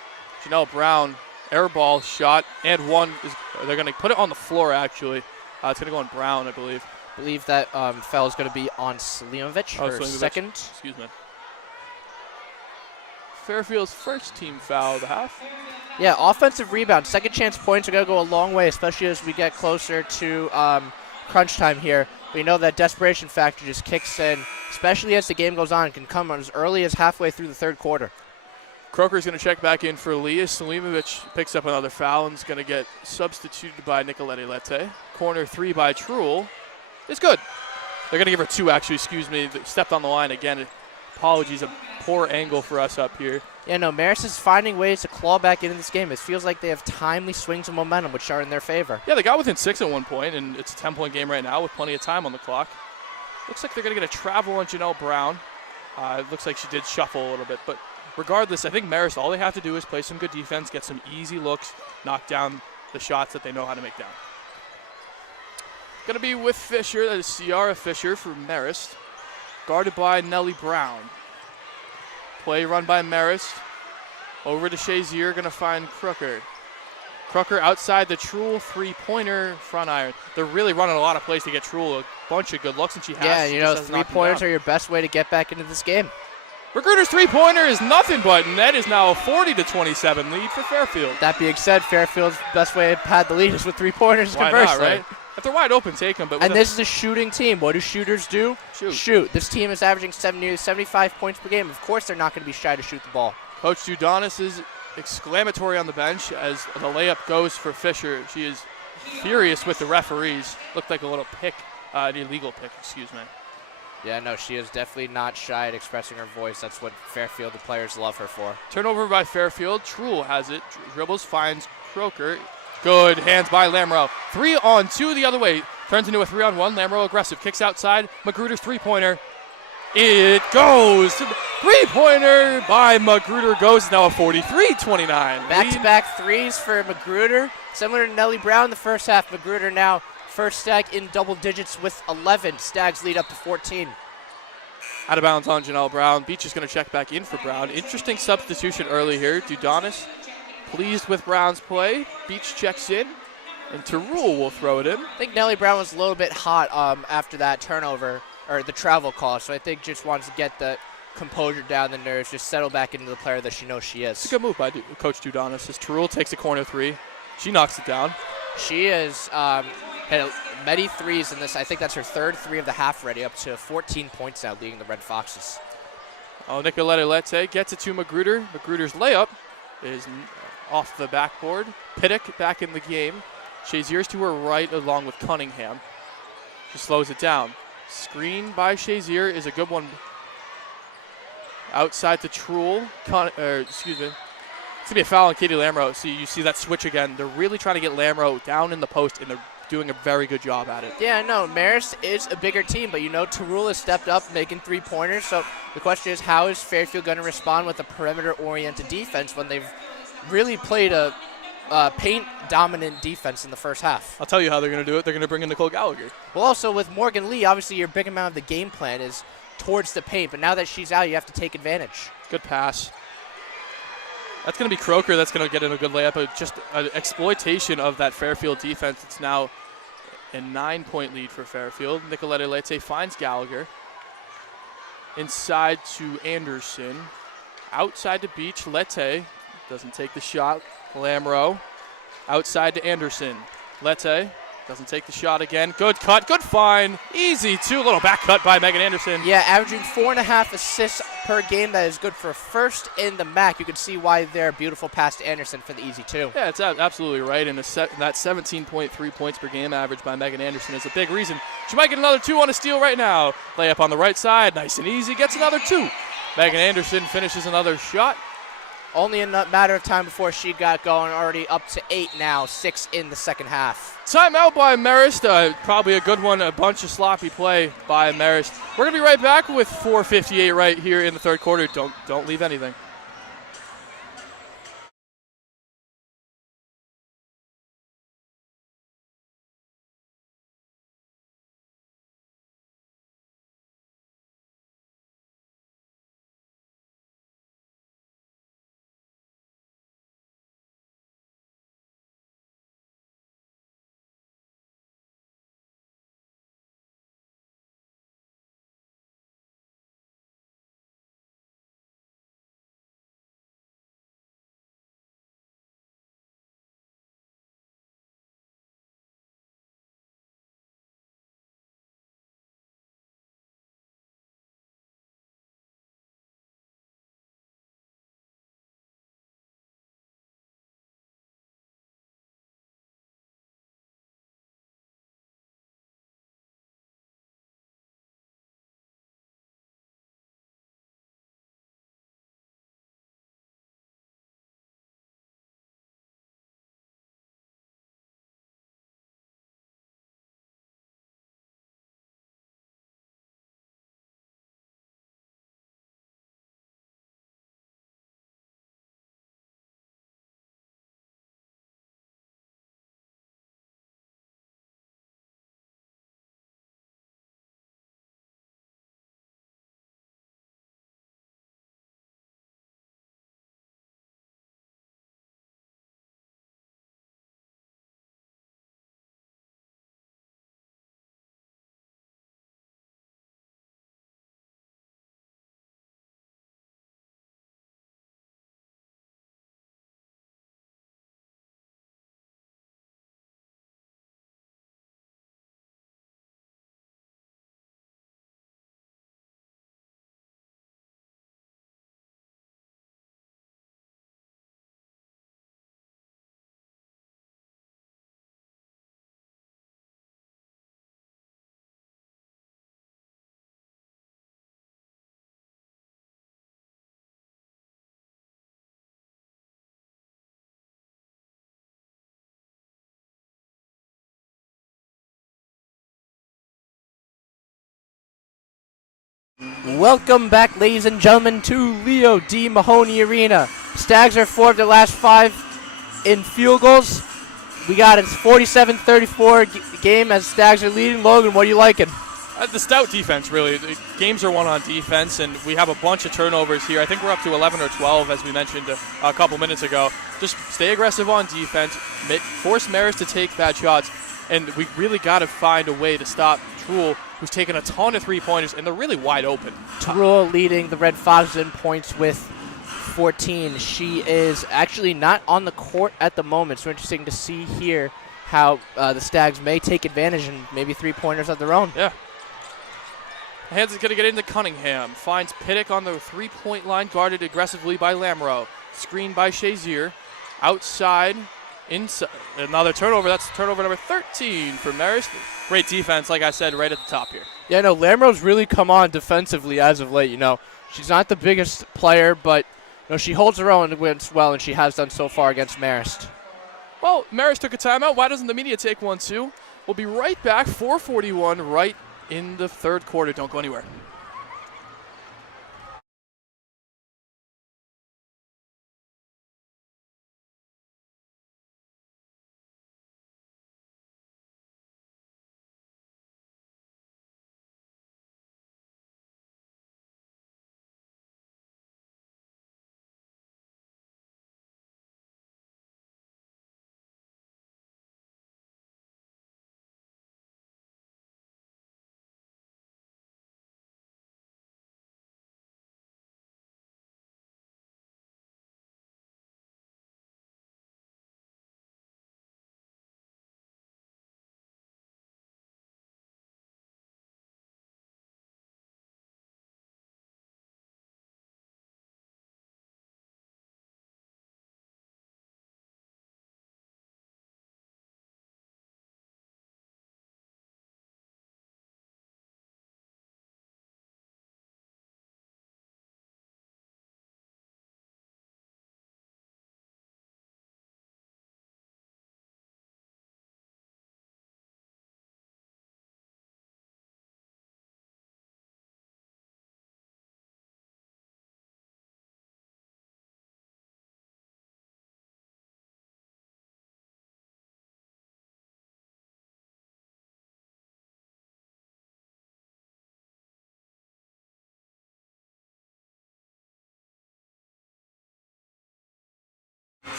Janelle Brown. Air ball shot, and one they're going to put it on the floor, actually. It's going to go on Brown, I believe. I believe that foul is going to be on Selimovic, her second. Excuse me. Fairfield's first team foul of the half. Yeah, offensive rebound. Second chance points are going to go a long way, especially as we get closer to crunch time here. We know that desperation factor just kicks in, especially as the game goes on. It can come as early as halfway through the third quarter. Croker's going to check back in for Lee. Selimovic picks up another foul and is going to get substituted by Nicolette Lette. Corner three by Truel. It's good. They're going to give her 2, actually. Excuse me. They stepped on the line again. Apologies. A poor angle for us up here. Yeah, no, Marist is finding ways to claw back into this game. It feels like they have timely swings of momentum, which are in their favor. Yeah, they got within 6 at one point, and it's a 10-point game right now with plenty of time on the clock. Looks like they're going to get a travel on Janelle Brown. It looks like she did shuffle a little bit, but regardless, I think Marist, all they have to do is play some good defense, get some easy looks, knock down the shots that they know how to make down. Going to be with Fisher, that is Ciara Fisher for Marist, guarded by Nellie Brown. Play run by Marist. Over to Shazier, going to find Crooker. Crooker outside the Truel three-pointer front iron. They're really running a lot of plays to get Truel a bunch of good looks, and she has. Yeah, you know, three-pointers are your best way to get back into this game. Magruder's three-pointer is nothing but, and that is now a 40-27 lead for Fairfield. That being said, Fairfield's best way to pad the lead is with three-pointers. Why conversely. not, right? If they're wide open, take them. But and this is a shooting team. What do shooters do? Shoot. This team is averaging 75 points per game. Of course they're not going to be shy to shoot the ball. Coach Dudonis is exclamatory on the bench as the layup goes for Fisher. She is furious with the referees. Looked like a little pick, an illegal pick, excuse me. Yeah, no, she is definitely not shy at expressing her voice. That's what Fairfield, the players, love her for. Turnover by Fairfield. Truel has it. Dribbles, finds Croker. Good hands by Lamro. 3-on-2 the other way. Turns into a 3-on-1. Lamro aggressive. Kicks outside. Magruder's three-pointer It goes. Three-pointer by Magruder goes now a 43-29. Back-to-back threes for Magruder. Similar to Nellie Brown in the first half. Magruder now first Stag in double digits with 11. Stags lead up to 14. Out of bounds on Janelle Brown. Beach is going to check back in for Brown. Interesting substitution early here. Dudonis pleased with Brown's play. Beach checks in, and Terrell will throw it in. I think Nellie Brown was a little bit hot after that turnover, or the travel call, so I think just wants to get the composure down, the nerves, just settle back into the player that she knows she is. It's a good move by Coach Dudonis as Terrell takes a corner three. She knocks it down. She has had many threes in this. I think that's her third three of the half already, up to 14 points now, leading the Red Foxes. Oh, Nicoletta Lette gets it to Magruder. Magruder's layup is off the backboard. Piddock back in the game. Shazier's to her right along with Cunningham. She slows it down. Screen by Shazier is a good one. Outside to Truhl. Excuse me. It's going to be a foul on Katie Lamro. See, you see that switch again. They're really trying to get Lamro down in the post, and they're doing a very good job at it. Yeah, no, Marist is a bigger team, but Terrell has stepped up making three-pointers. So the question is, how is Fairfield going to respond with a perimeter-oriented defense when they've really played a paint-dominant defense in the first half? I'll tell you how they're going to do it. They're going to bring in Nicole Gallagher. Well, also with Morgan Lee, obviously your big amount of the game plan is towards the paint, but now that she's out, you have to take advantage. Good pass. That's going to be Croker that's going to get in a good layup. Just an exploitation of that Fairfield defense. It's now a 9-point lead for Fairfield. Nicoletta Lette finds Gallagher. Inside to Anderson. Outside to Beach. Lette doesn't take the shot. Lamro. Outside to Anderson. Lette doesn't take the shot again. Good cut. Good find. Easy too. Little back cut by Megan Anderson. Yeah, averaging 4.5 assists per game. That is good for first in the MAC. You can see why they're beautiful pass to Anderson for the easy two. Yeah, it's absolutely right. And that 17.3 points per game average by Megan Anderson is a big reason. She might get another two on a steal right now. Layup on the right side. Nice and easy. Gets another two. Megan Anderson finishes another shot. Only a matter of time before she got going. Already up to 8 now. 6 in the second half. Timeout by Marist. Probably a good one. A bunch of sloppy play by Marist. We're going to be right back with 4:58 right here in the third quarter. Don't leave anything. Welcome back, ladies and gentlemen, to Leo D. Mahoney Arena. Stags are 4 of their last 5 in field goals. We got a 47-34 game as Stags are leading. Logan, what are you liking? The stout defense, really. The games are won on defense, and we have a bunch of turnovers here. I think we're up to 11 or 12, as we mentioned a couple minutes ago. Just stay aggressive on defense, force Marist to take bad shots, and we really got to find a way to stop Truel, who's taken a ton of three-pointers, and they're really wide open. Truel leading the Red Foxes in points with 14. She is actually not on the court at the moment, so interesting to see here how the Stags may take advantage and maybe three-pointers of their own. Yeah. Hands is going to get into Cunningham. Finds Piddick on the three-point line, guarded aggressively by Lamro. Screened by Shazier. Outside. Inside. Another turnover. That's turnover number 13 for Marist. Great defense, like I said, right at the top here. Yeah, no, Lamro's really come on defensively as of late. You know, she's not the biggest player, but you know, she holds her own and wins well, and she has done so far against Marist. Well, Marist took a timeout. Why doesn't the media take one too? We'll be right back. 4:41 right in the third quarter. Don't go anywhere.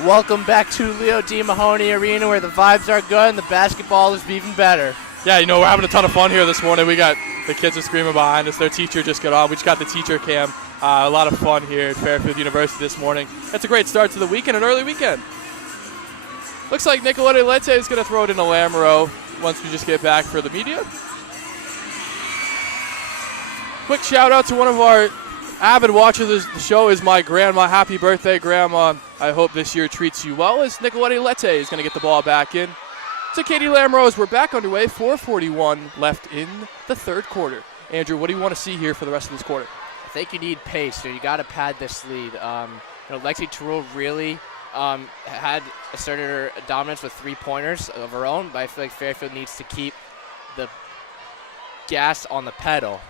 Welcome back to Leo D. Mahoney Arena, where the vibes are good and the basketball is even better. Yeah, you know, we're having a ton of fun here this morning. We got the kids are screaming behind us. Their teacher just got on. We just got the teacher cam. A lot of fun here at Fairfield University this morning. That's a great start to the weekend, an early weekend. Looks like Nicoletta Lete is going to throw it into Lamro once we just get back for the media. Quick shout out to one of our avid watchers of the show is my grandma. Happy birthday, Grandma. I hope this year treats you well as Nicoletta Lete is going to get the ball back in. To Katie Lamro as we're back underway. 4:41 left in the third quarter. Andrew, what do you want to see here for the rest of this quarter? I think you need pace. So you got to pad this lead. Lexi Truel really had asserted her dominance with three-pointers of her own, but I feel like Fairfield needs to keep the gas on the pedal.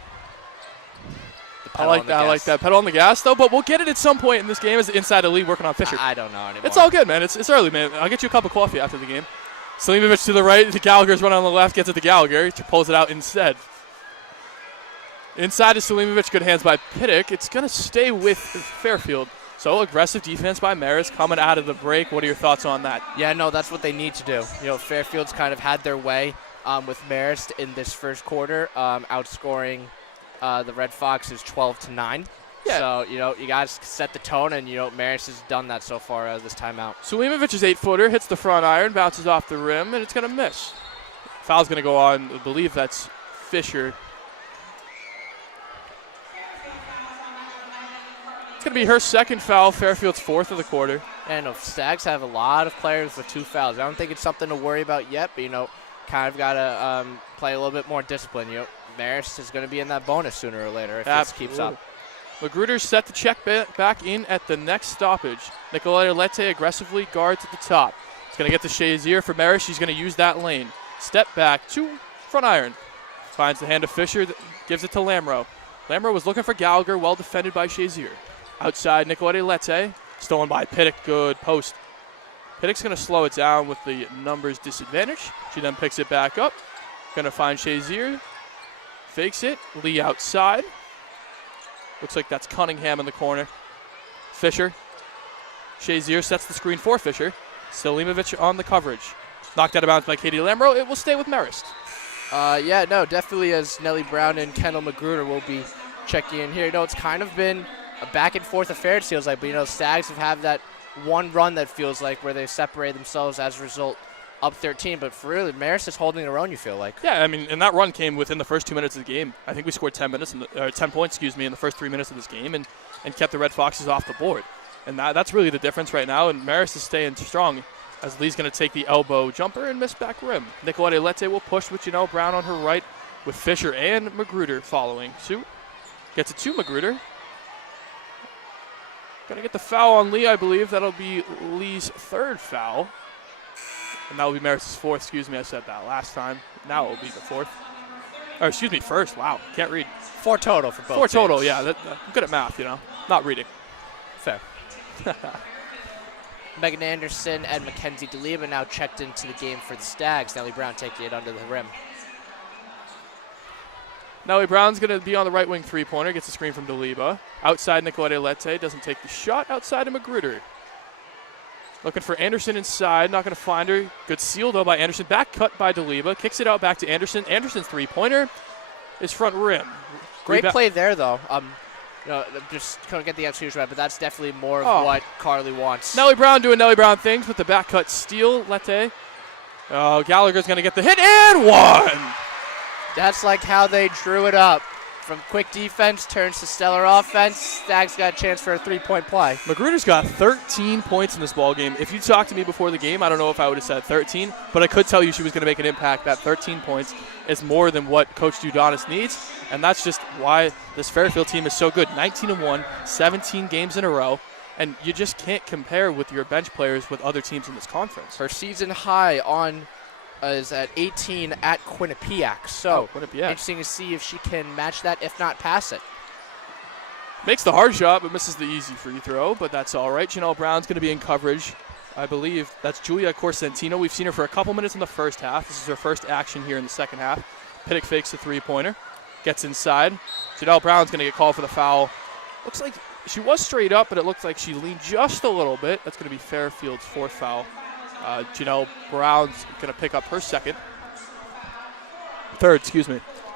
I like that. Pedal on the gas, though, but we'll get it at some point in this game as the inside the lead working on Fisher. I don't know anymore. It's all good, man. It's early, man. I'll get you a cup of coffee after the game. Selimovic to the right. The Gallagher's running on the left. Gets it to Gallagher. He pulls it out instead. Inside to Selimovic. Good hands by Piddick. It's going to stay with Fairfield. So aggressive defense by Marist coming out of the break. What are your thoughts on that? Yeah, no, that's what they need to do. You know, Fairfield's kind of had their way with Marist in this first quarter, outscoring the Red Foxes 12-9. Yeah. So, you know, you guys set the tone, and, you know, Marist has done that so far this timeout. Sulimovic's 8-footer, hits the front iron, bounces off the rim, and it's going to miss. Foul's going to go on. I believe that's Fisher. It's going to be her second foul, Fairfield's fourth of the quarter. And Stags have a lot of players with 2 fouls. I don't think it's something to worry about yet, but, you know, kind of got to play a little bit more discipline. You know, Marist is going to be in that bonus sooner or later if this keeps up. Magruder set the check back in at the next stoppage. Nicoletta Lete aggressively guards at the top. It's going to get to Shazier for Marist. She's going to use that lane. Step back to front iron. Finds the hand of Fisher, gives it to Lamro. Lamro was looking for Gallagher, well defended by Shazier. Outside, Nicolette Lette, stolen by Piddick, good post. Piddick's going to slow it down with the numbers disadvantage. She then picks it back up. Going to find Shazier. Fakes it. Lee outside. Looks like that's Cunningham in the corner. Fisher. Shazier sets the screen for Fisher. Selimovic on the coverage. Knocked out of bounds by Katie Lamro. It will stay with Marist. Yeah, no, definitely as Nellie Brown and Kendall Magruder will be checking in here. It's kind of been a back and forth affair, it feels like. But, Stags have had that one run that feels like where they separate themselves as a result up 13. But for real, Marist is holding their own, you feel like. Yeah, and that run came within the first 2 minutes of the game. I think we scored 10 points, in the first 3 minutes of this game and kept the Red Foxes off the board. And that's really the difference right now. And Marist is staying strong as Lee's going to take the elbow jumper and miss back rim. Nicolette Lette will push with Janelle Brown on her right with Fisher and Magruder following suit. Gets it to Magruder. Going to get the foul on Lee, I believe. That'll be Lee's third foul. And that will be Marist's fourth. I said that last time. Now it will be the fourth. First. Wow, can't read. 4 total for both. 4 total, teams. yeah. I'm good at math, not reading. Fair. Megan Anderson and Mackenzie DeLiba now checked into the game for the Stags. Nellie Brown taking it under the rim. Nellie Brown's going to be on the right wing three-pointer. Gets a screen from DeLiba. Outside, Nicolette Lette doesn't take the shot. Outside to Magruder. Looking for Anderson inside. Not going to find her. Good steal, though, by Anderson. Back cut by DeLiba. Kicks it out back to Anderson. Anderson's three-pointer is front rim. Great play there, though. Just couldn't get the execution right, but that's definitely more of what Carly wants. Nellie Brown doing Nellie Brown things with the back cut steal. Lette. Oh, Gallagher's going to get the hit and one. That's like how they drew it up. From quick defense turns to stellar offense. Stags got a chance for a three-point play. Magruder's got 13 points in this ballgame. If you talked to me before the game, I don't know if I would have said 13, but I could tell you she was going to make an impact. That 13 points is more than what Coach Dudonis needs, and that's just why this Fairfield team is so good. 19-1, 17 games in a row, and you just can't compare with your bench players with other teams in this conference. Her season high is at 18 at Quinnipiac. So Quinnipiac. Interesting to see if she can match that, if not pass it. Makes the hard shot, but misses the easy free throw, but that's all right. Janelle Brown's going to be in coverage. I believe that's Julia Corsentino. We've seen her for a couple minutes in the first half. This is her first action here in the second half. Piddick fakes the three-pointer. Gets inside. Janelle Brown's going to get called for the foul. Looks like she was straight up, but it looks like she leaned just a little bit. That's going to be Fairfield's fourth foul. Janelle Brown's going to pick up her third.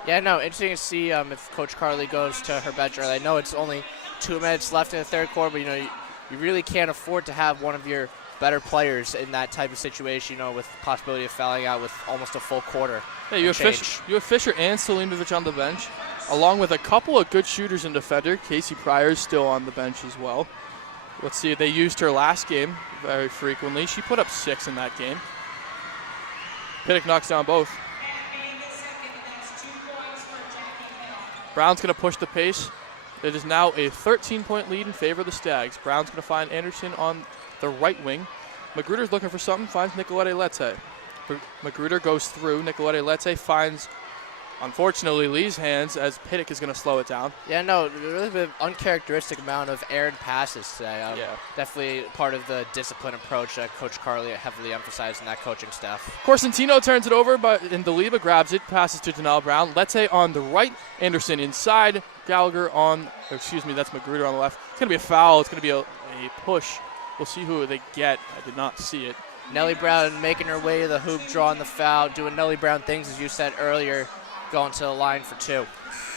Yeah, no, interesting to see if Coach Carly goes to her bench early. I know it's only 2 minutes left in the third quarter, but you really can't afford to have one of your better players in that type of situation, with the possibility of fouling out with almost a full quarter. Yeah, you have Fisher and Selimovic on the bench, along with a couple of good shooters and defender. Casey Pryor's still on the bench as well. Let's see, they used her last game very frequently. She put up 6 in that game. Piddick knocks down both. Brown's going to push the pace. It is now a 13-point lead in favor of the Stags. Brown's going to find Anderson on the right wing. Magruder's looking for something, finds Nicolette Lette. Magruder goes through. Nicolette Lette finds, unfortunately, Lee's hands as Piddick is going to slow it down. Yeah, no, really bit uncharacteristic amount of errant passes today. Definitely part of the discipline approach that Coach Carly heavily emphasized in that coaching staff. Corsentino turns it over, and DeLiba grabs it, passes to Janelle Brown. Lette on the right, Anderson inside, Gallagher that's Magruder on the left. It's going to be a foul. It's going to be a push. We'll see who they get. I did not see it. Nellie Brown making her way to the hoop, drawing the foul, doing Nellie Brown things, as you said earlier, going to the line for 2.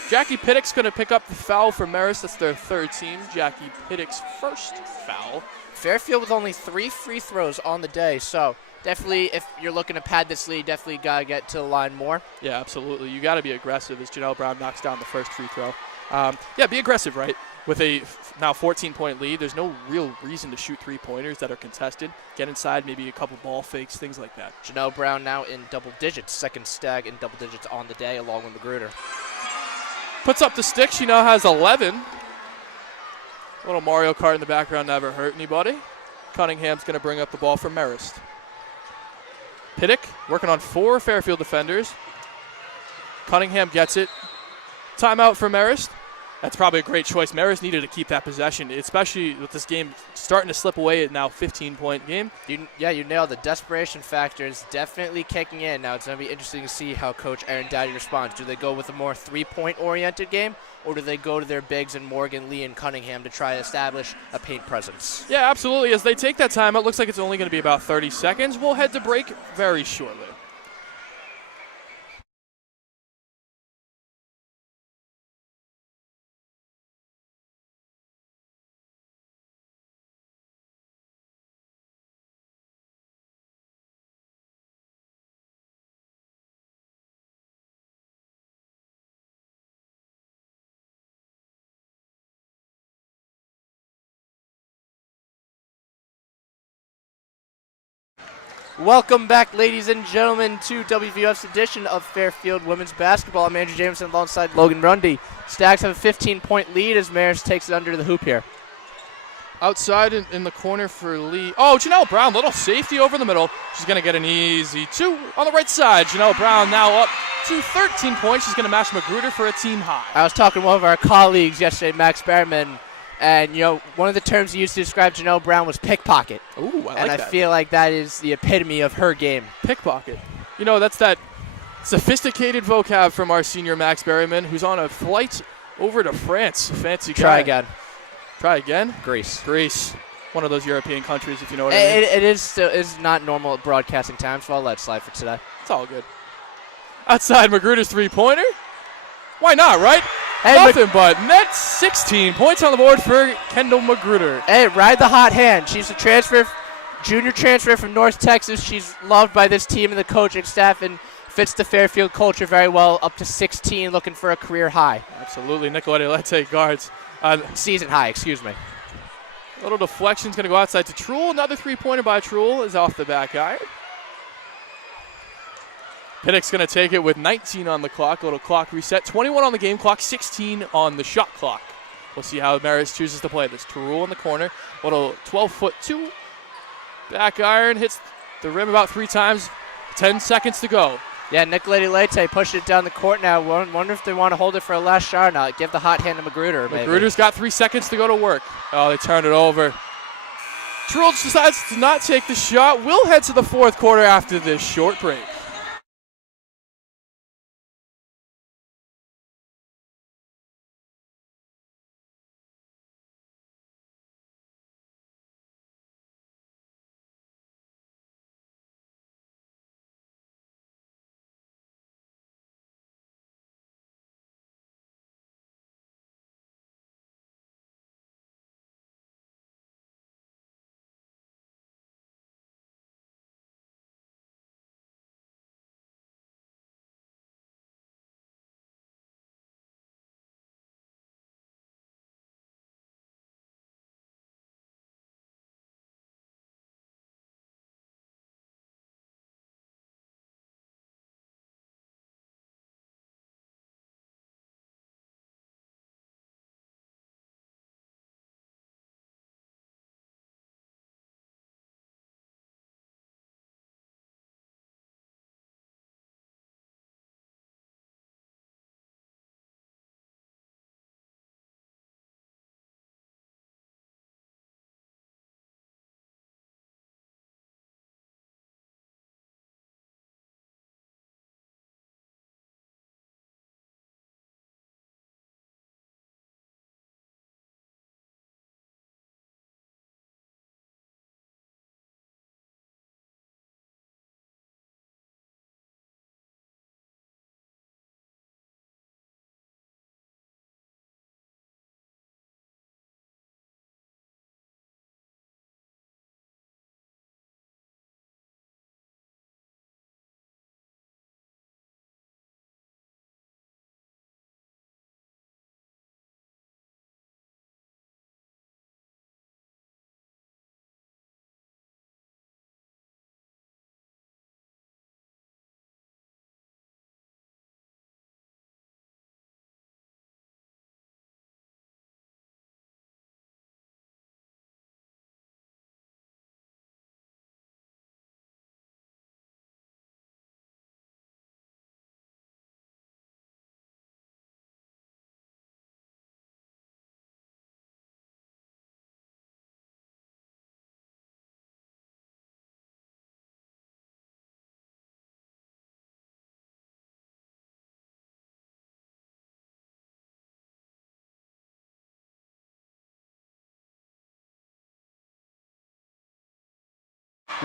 Jackie Piddick's going to pick up the foul for Marist. That's their third team. Jackie Piddick's first foul. Fairfield with only 3 free throws on the day, so definitely if you're looking to pad this lead, definitely got to get to the line more. Yeah, absolutely. You got to be aggressive as Janelle Brown knocks down the first free throw. Be aggressive, right? With a now 14-point lead, there's no real reason to shoot three-pointers that are contested. Get inside, maybe a couple ball fakes, things like that. Janelle Brown now in double digits, second Stag in double digits on the day, along with Magruder. Puts up the stick. She now has 11. A little Mario Kart in the background never hurt anybody. Cunningham's going to bring up the ball for Marist. Piddick working on 4 Fairfield defenders. Cunningham gets it. Timeout for Marist. That's probably a great choice. Marist needed to keep that possession, especially with this game starting to slip away at now 15-point game. You nailed the desperation factor is definitely kicking in. Now it's going to be interesting to see how Coach Aaron Dowdy responds. Do they go with a more three-point oriented game, or do they go to their bigs in Morgan, Lee, and Cunningham to try to establish a paint presence? Yeah, absolutely. As they take that time, it looks like it's only going to be about 30 seconds. We'll head to break very shortly. Welcome back, ladies and gentlemen, to WVOF's edition of Fairfield Women's Basketball. I'm Andrew Jameson alongside Logan Rundy. Stags have a 15-point lead as Marist takes it under the hoop here. Outside in the corner for Lee. Oh, Janelle Brown, little safety over the middle. She's going to get an easy 2 on the right side. Janelle Brown now up to 13 points. She's going to match Magruder for a team high. I was talking to one of our colleagues yesterday, Max Berman, and, one of the terms he used to describe Janelle Brown was pickpocket. Ooh, I like that. And I feel like that is the epitome of her game. Pickpocket. That's that sophisticated vocab from our senior Max Berryman, who's on a flight over to France. Fancy guy. Try again. Try again? Greece. One of those European countries, if you know what I mean. It is not normal at broadcasting time, so I'll let it slide for today. It's all good. Outside Magruder's three-pointer. Why not, right? Hey, Nothing but net. 16 points on the board for Kendall Magruder. Hey, ride the hot hand. She's a junior transfer from North Texas. She's loved by this team and the coaching staff and fits the Fairfield culture very well, up to 16, looking for a career high. Absolutely. Nicolette Lete guards. Season high, excuse me. A little deflection's going to go outside to Truel. Another three-pointer by Truel is off the back iron. Pinnock's going to take it with 19 on the clock. A little clock reset. 21 on the game clock, 16 on the shot clock. We'll see how Marist chooses to play this. Truel in the corner. A little 12-foot 2. Back iron hits the rim about 3 times. 10 seconds to go. Yeah, Nicolette Lete pushing it down the court now. Wonder if they want to hold it for a last shot or not. Give the hot hand to Magruder, maybe. Magruder's got 3 seconds to go to work. Oh, they turned it over. Truel decides to not take the shot. We'll head to the fourth quarter after this short break.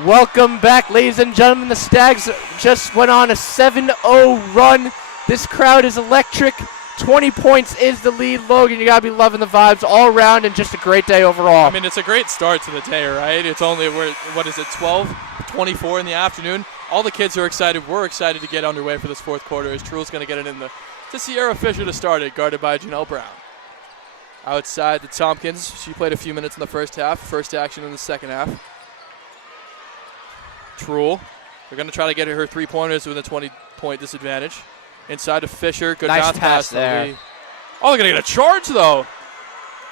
Welcome back, ladies and gentlemen. The Stags just went on a 7-0 run. This crowd is electric. 20 points is the lead. Logan, you got to be loving the vibes all around, and just a great day overall. I mean, it's a great start to the day, right? It's only, what is it, 12:24 in the afternoon. All the kids are excited. We're excited to get underway for this fourth quarter as Trule's going to get it in to Sierra Fisher to start it, guarded by Janelle Brown. Outside to Tompkins. She played a few minutes in the first half. First action in the second half. Trule. They're going to try to get her three-pointers with a 20-point disadvantage. Inside to Fisher. Good nice bounce pass there. Oh, they're going to get a charge, though.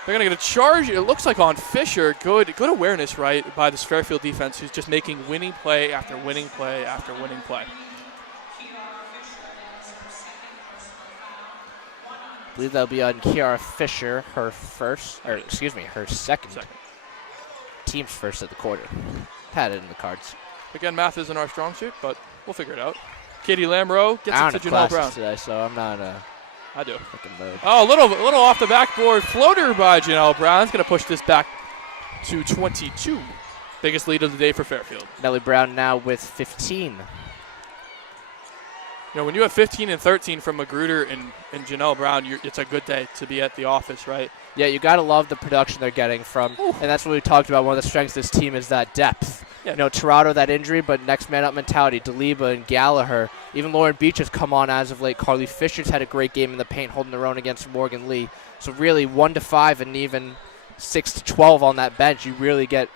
They're going to get a charge. It looks like on Fisher. Good awareness, right, by this Fairfield defense, who's just making winning play after winning play after winning play. I believe that'll be on Kiara Fisher, her second. Team's first of the quarter. Had it in the cards. Again, math isn't our strong suit, but we'll figure it out. Katie Lamro gets it to Janelle Brown today, so I'm not. I do. Mode. Oh, a little off the backboard floater by Janelle Brown. It's going to push this back to 22. Biggest lead of the day for Fairfield. Nellie Brown now with 15. You know, when you have 15 and 13 from Magruder and Janelle Brown, it's a good day to be at the office, right? Yeah, you got to love the production they're getting from, and that's what we talked about. One of the strengths of this team is that depth. Yeah. You know, Toronto, that injury, but next man up mentality. DeLiba and Gallagher. Even Lauren Beach has come on as of late. Carly Fisher's had a great game in the paint, holding their own against Morgan Lee. So really, 1-5 and even 6-12 on that bench, you really get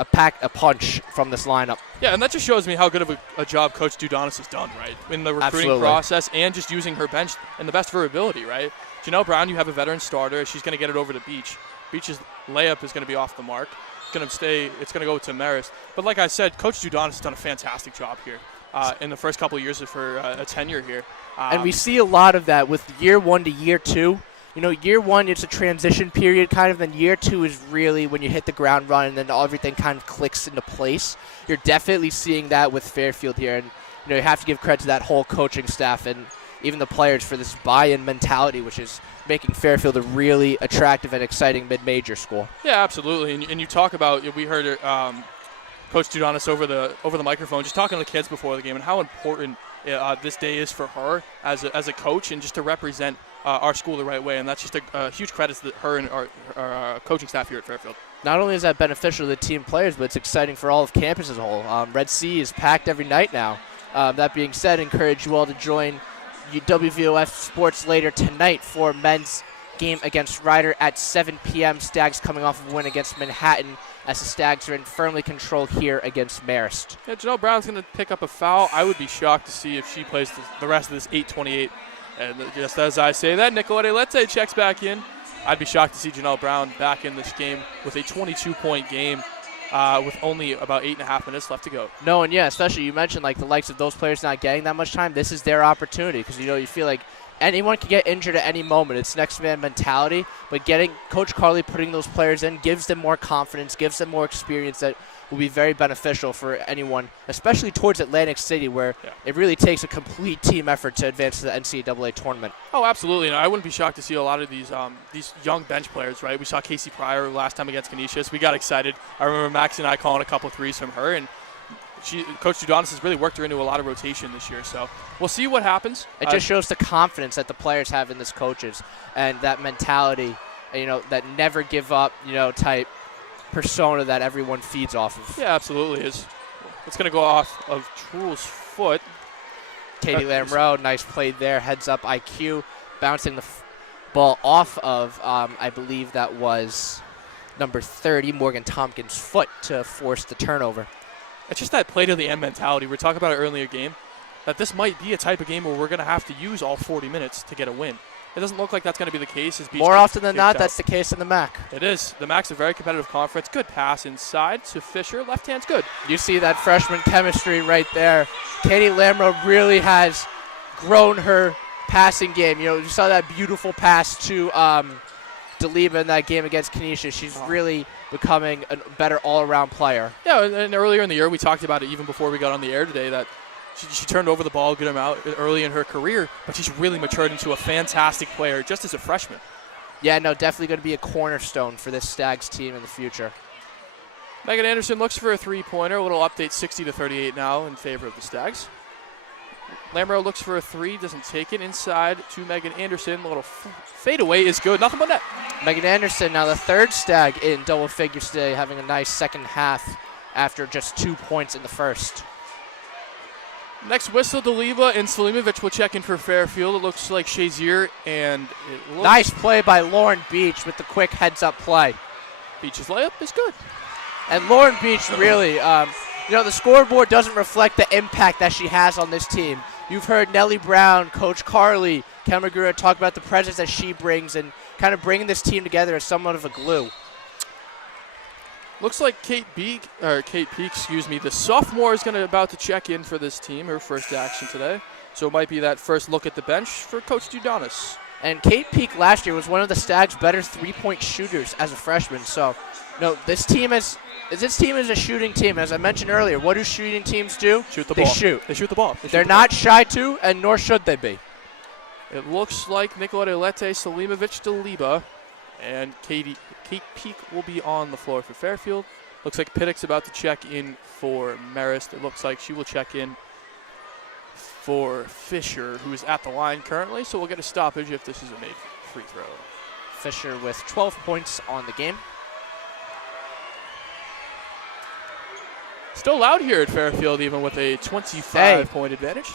a punch from this lineup. Yeah, and that just shows me how good of a job Coach Dudonis has done, right, in the recruiting process and just using her bench in the best of her ability, right? Janelle Brown, you have a veteran starter. She's going to get it over to Beach. Beach's layup is going to be off the mark. It's going to go to Marist. But like I said, Coach Dudonis has done a fantastic job here in the first couple of years of her tenure here. And we see a lot of that with year one to year two. You know, year one, it's a transition period kind of, then year two is really when you hit the ground running and then everything kind of clicks into place. You're definitely seeing that with Fairfield here. And, you know, you have to give credit to that whole coaching staff and even the players for this buy-in mentality, which is making Fairfield a really attractive and exciting mid-major school. Yeah, absolutely. And you talk about, we heard Coach Dudonis over the microphone just talking to the kids before the game and how important this day is for her as a coach and just to represent our school the right way, and that's just a huge credit to her and our coaching staff here at Fairfield. Not only is that beneficial to the team players, but it's exciting for all of campus as a whole. Red Sea is packed every night now. That being said, encourage you all to join WVOF Sports later tonight for men's game against Ryder at 7 p.m. Stags coming off of a win against Manhattan as the Stags are in firmly control here against Marist. Yeah, Janelle Brown's going to pick up a foul. I would be shocked to see if she plays the rest of this 8:28. And just as I say that, Nicolette Lette checks back in. I'd be shocked to see Janelle Brown back in this game with a 22-point game with only about 8.5 minutes left to go. No, and yeah, especially you mentioned like the likes of those players not getting that much time. This is their opportunity because, you know, you feel like anyone can get injured at any moment. It's next man mentality, but getting Coach Carly putting those players in gives them more confidence, gives them more experience that will be very beneficial for anyone, especially towards Atlantic City, where it really takes a complete team effort to advance to the NCAA tournament. Oh, absolutely. And I wouldn't be shocked to see a lot of these young bench players, right? We saw Casey Pryor last time against Canisius. We got excited. I remember Max and I calling a couple threes from her, and Coach Dudonis has really worked her into a lot of rotation this year. So we'll see what happens. It just shows the confidence that the players have in this coaches and that mentality, you know, that never give up, you know, type persona that everyone feeds off of. Yeah, absolutely. It's going to go off of Trule's foot. Katie Lamro, nice play there. Heads up IQ, bouncing the ball off of, I believe that was number 30, Morgan Tompkins' foot to force the turnover. It's just that play to the end mentality. We were talking about it earlier game, that this might be a type of game where we're going to have to use all 40 minutes to get a win. It doesn't look like that's going to be the case. As more often than not, that's the case in the MAC. It is. The MAC's a very competitive conference. Good pass inside to Fisher. Left hand's good. You see that freshman chemistry right there. Katie Lamro really has grown her passing game. You know, you saw that beautiful pass to DeLiba in that game against Canisius. She's really becoming a better all-around player. Yeah, and earlier in the year, we talked about it even before we got on the air today, that she turned over the ball a good amount early in her career, but she's really matured into a fantastic player just as a freshman. Yeah, no, definitely going to be a cornerstone for this Stags team in the future. Megan Anderson looks for a three-pointer. A little update, 60-38 now in favor of the Stags. Lamro looks for a three, doesn't take it. Inside to Megan Anderson. A little fadeaway is good. Nothing but net. Megan Anderson, now the third Stag in double figures today, having a nice second half after just 2 points in the first. Next whistle, Deliba and Selimovic will check in for Fairfield. It looks like Shazier and it looks Nice play by Lauren Beach with the quick heads-up play. Beach's layup is good. And Lauren Beach really, the scoreboard doesn't reflect the impact that she has on this team. You've heard Nellie Brown, Coach Carly, Ken Magruder talk about the presence that she brings and kind of bringing this team together as somewhat of a glue. Looks like Kate Peak, the sophomore is about to check in for this team, her first action today. So it might be that first look at the bench for Coach Dudonis. And Kate Peak last year was one of the Stags' better three-point shooters as a freshman. So, this team is a shooting team. As I mentioned earlier, what do shooting teams do? Shoot the ball. They shoot. They shoot the ball. They're not shy to, and nor should they be. It looks like Nicolette Lete, Selimovic, Deliba, and Kate Peak will be on the floor for Fairfield. Looks like Piddock's about to check in for Marist. It looks like she will check in for Fisher, who is at the line currently. So we'll get a stoppage if this is a made free throw. Fisher with 12 points on the game. Still loud here at Fairfield, even with a 25-point advantage.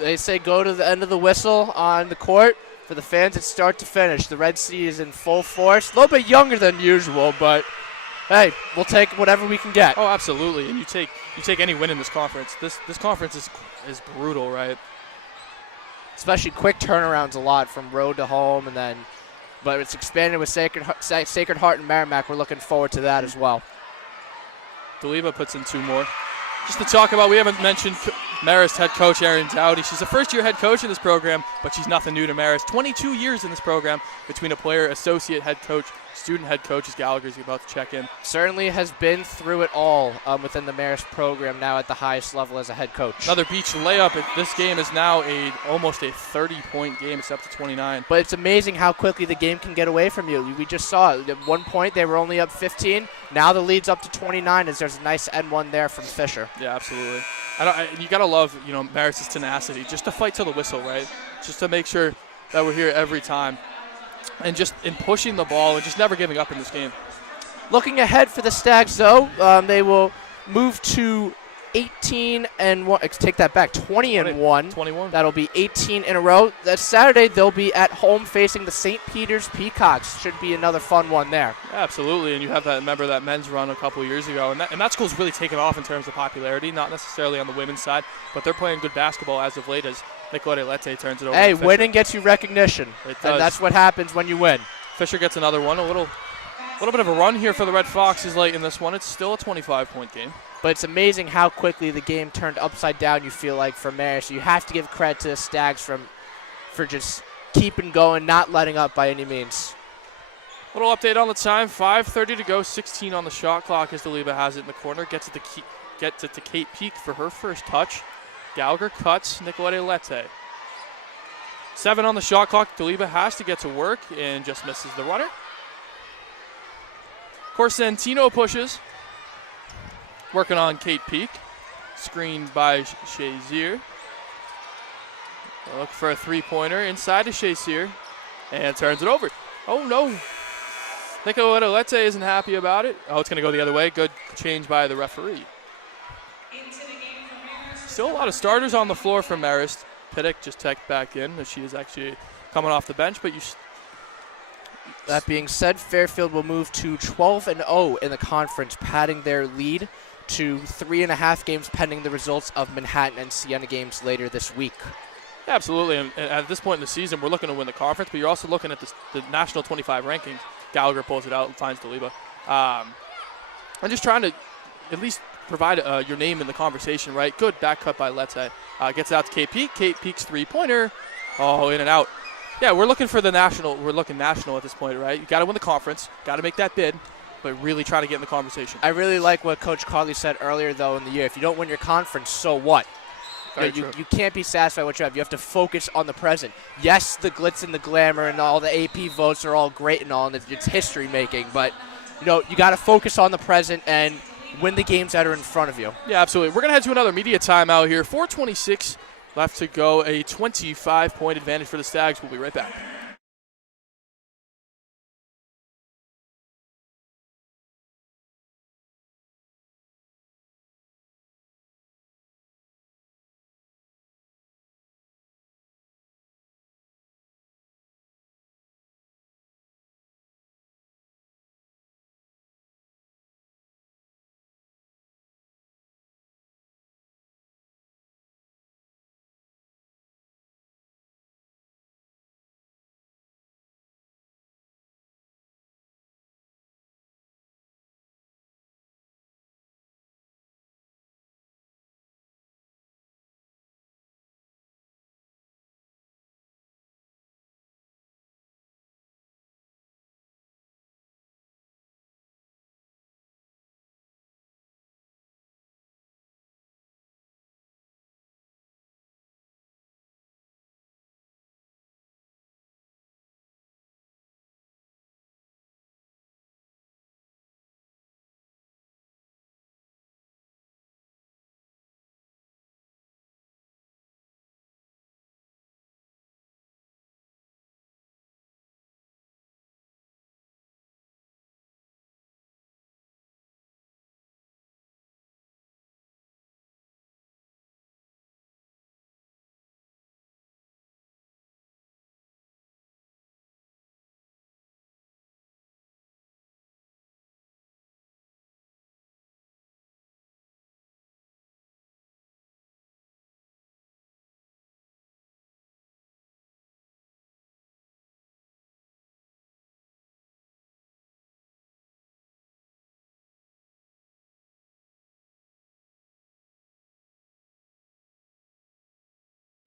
They say go to the end of the whistle on the court for the fans at start to finish. The Red Sea is in full force. A little bit younger than usual, but hey, we'll take whatever we can get. Oh, absolutely. And you take any win in this conference. This conference is brutal, right? Especially quick turnarounds a lot from road to home, but it's expanded with Sacred Heart and Merrimack. We're looking forward to that as well. Deliba puts in two more. Just to talk about, we haven't mentioned Marist head coach Erin Dowdy. She's a first-year head coach in this program, but she's nothing new to Marist. 22 years in this program between a player, associate head coach, student head coach, as Gallagher's about to check in. Certainly has been through it all within the Marist program now at the highest level as a head coach. Another Beach layup. This game is now almost a 30-point game. It's up to 29. But it's amazing how quickly the game can get away from you. We just saw it. At one point they were only up 15. Now the lead's up to 29 as there's a nice N1 there from Fisher. Yeah, absolutely. You got to love, Marist's tenacity, just to fight till the whistle, right? Just to make sure that we're here every time. And just in pushing the ball and just never giving up in this game. Looking ahead for the Stags, though, they will move to 18 and 1. Take that back, 20 and 1. 21. That'll be 18 in a row. That Saturday they'll be at home facing the St. Peter's Peacocks. Should be another fun one there. Yeah, absolutely, and you have remember that men's run a couple years ago, and that school's really taken off in terms of popularity. Not necessarily on the women's side, but they're playing good basketball as of late as Nicolette Lete turns it over. Hey, to Fisher. winning gets you recognition, It does. and that's what happens when you win. Fisher gets another one. A little bit of a run here for the Red Foxes late in this one. It's still a 25-point game. But it's amazing how quickly the game turned upside down, you feel like, for Marist. So you have to give credit to the Stags for just keeping going, not letting up by any means. Little update on the time. 5:30 to go. 16 on the shot clock as Deliba has it in the corner. Gets it to Kate Peak for her first touch. Gallagher cuts. Nicolette Lete. 7 on the shot clock. Deliba has to get to work and just misses the runner. Corsentino pushes. Working on Kate Peak. Screened by Shazier. Look for a three-pointer inside to Shazier. And turns it over. Oh, no. Nicolette Lete isn't happy about it. Oh, it's going to go the other way. Good change by the referee. Still a lot of starters on the floor for Marist. Piddock just checked back in as she is actually coming off the bench. But that being said, Fairfield will move to 12-0 in the conference, padding their lead to 3.5 games pending the results of Manhattan and Siena games later this week. Yeah, absolutely. And at this point in the season, we're looking to win the conference, but you're also looking at the national 25 rankings. Gallagher pulls it out and finds Deliba. I'm just trying to at least provide your name in the conversation, right? Good back cut by Lete. Gets it out to Kate Peak. Kate Peak's three-pointer. Oh, in and out. Yeah, we're looking for the national. We're looking national at this point, right? You got to win the conference. Got to make that bid, but really try to get in the conversation. I really like what Coach Carly said earlier, though, in the year. If you don't win your conference, so what? You can't be satisfied with what you have. You have to focus on the present. Yes, the glitz and the glamour and all the AP votes are all great and all, and it's history-making, but you got to focus on the present and win the games that are in front of you. Yeah, absolutely. We're going to head to another media timeout here. 4:26 left to go. A 25-point advantage for the Stags. We'll be right back.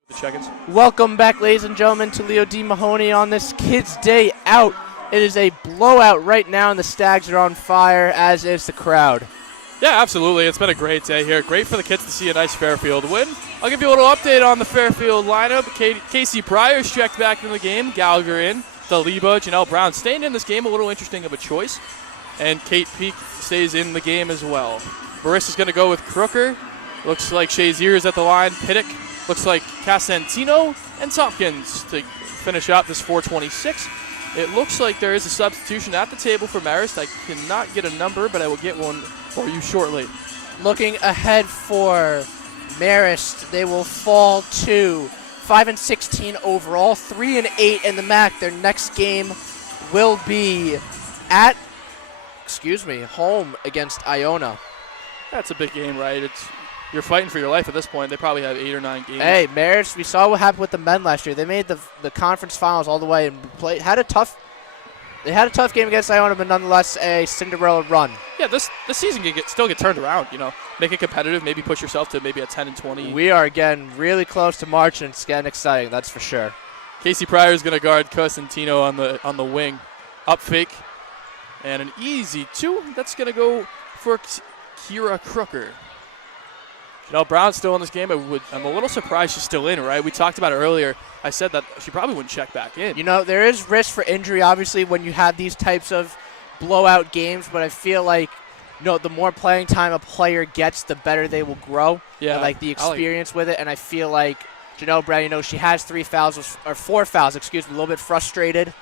The check-ins. Welcome back, ladies and gentlemen, to Leo D. Mahoney on this Kids' Day Out. It is a blowout right now, and the Stags are on fire, as is the crowd. Yeah, absolutely. It's been a great day here. Great for the kids to see a nice Fairfield win. I'll give you a little update on the Fairfield lineup. Casey Pryor's checked back into the game. Gallagher in. Daliba, Janelle Brown staying in this game. A little interesting of a choice. And Kate Peak stays in the game as well. Marist is going to go with Crooker. Looks like Shazier is at the line. Pittick. Looks like Casantino and Tompkins to finish out this 4:26. It looks like there is a substitution at the table for Marist. I cannot get a number, but I will get one for you shortly. Looking ahead for Marist, they will fall to 5-16 overall, 3-8 in the MAC. Their next game will be at, home against Iona. That's a big game, right? You're fighting for your life at this point. They probably have 8 or 9 games. Hey, Marist, we saw what happened with the men last year. They made the conference finals all the way and had a tough game against Iona, but nonetheless a Cinderella run. Yeah, this season can still get turned around. Make it competitive. Maybe push yourself to maybe a 10-20. We are getting really close to March, and it's getting exciting. That's for sure. Casey Pryor is going to guard Cosentino on the wing, up fake, and an easy 2. That's going to go for Kira Crooker. Janelle Brown's still in this game. I'm a little surprised she's still in, right? We talked about it earlier. I said that she probably wouldn't check back in. There is risk for injury, obviously, when you have these types of blowout games, but I feel like, the more playing time a player gets, the better they will grow. Yeah. And, the experience with it, and I feel like Janelle Brown, she has 4 fouls, a little bit frustrated,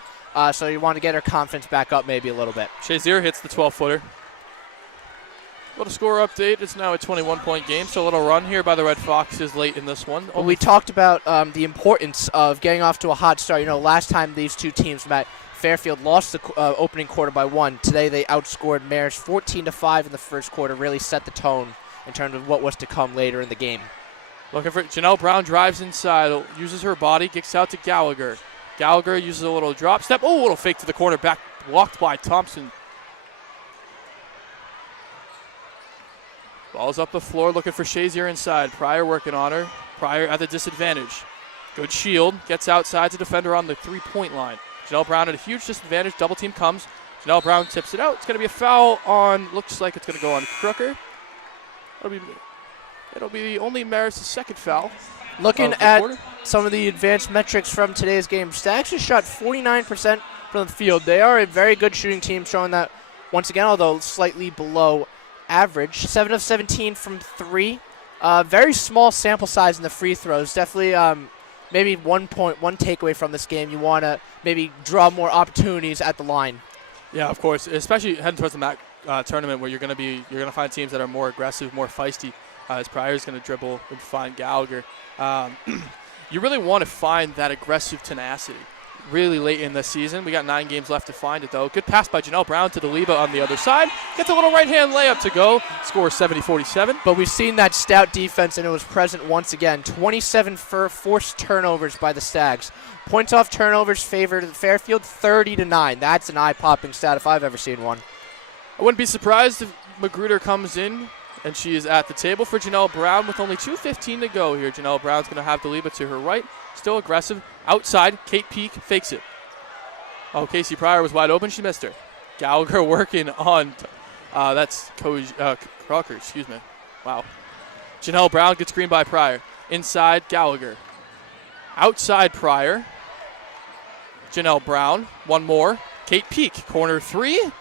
so you want to get her confidence back up maybe a little bit. Shazier hits the 12-footer. Little score update. It's now a 21-point game, so a little run here by the Red Foxes late in this one. Well, we talked about the importance of getting off to a hot start. Last time these two teams met, Fairfield lost the opening quarter by 1. Today they outscored Marist 14-5 in the first quarter, really set the tone in terms of what was to come later in the game. Looking for Janelle Brown, drives inside, uses her body, kicks out to Gallagher. Gallagher uses a little drop step. Oh, a little fake to the corner, back blocked by Thompson. Ball's up the floor, looking for Shazier inside. Pryor working on her. Pryor at the disadvantage. Good shield. Gets outside to defender on the 3-point line. Janelle Brown at a huge disadvantage. Double team comes. Janelle Brown tips it out. It's going to be a foul on, looks like it's going to go on Crooker. It'll be only Marist's second foul. Looking at some of the advanced metrics from today's game, Stags has shot 49% from the field. They are a very good shooting team, showing that once again, although slightly below average. 7 of 17 from 3. Very small sample size in the free throws. Definitely maybe one takeaway from this game. You want to maybe draw more opportunities at the line. Yeah, of course, especially heading towards the MAC tournament where you're going to find teams that are more aggressive, more feisty. As Pryor's going to dribble and find Gallagher. You really want to find that aggressive tenacity really late in the season. We got 9 games left to find it, though. Good pass by Janelle Brown to Deliba on the other side. Gets a little right-hand layup to go. Score 70-47. But we've seen that stout defense, and it was present once again. 27 forced turnovers by the Stags. Points off turnovers favored Fairfield 30-9. That's an eye-popping stat if I've ever seen one. I wouldn't be surprised if Magruder comes in and she is at the table for Janelle Brown with only 2:15 to go here. Janelle Brown's going to have Deliba to her right. Still aggressive. Outside, Kate Peak fakes it. Oh, Casey Pryor was wide open. She missed her. Gallagher working on, that's Crocker, excuse me. Wow. Janelle Brown gets screened by Pryor. Inside, Gallagher. Outside, Pryor. Janelle Brown. One more. Kate Peak, corner 3.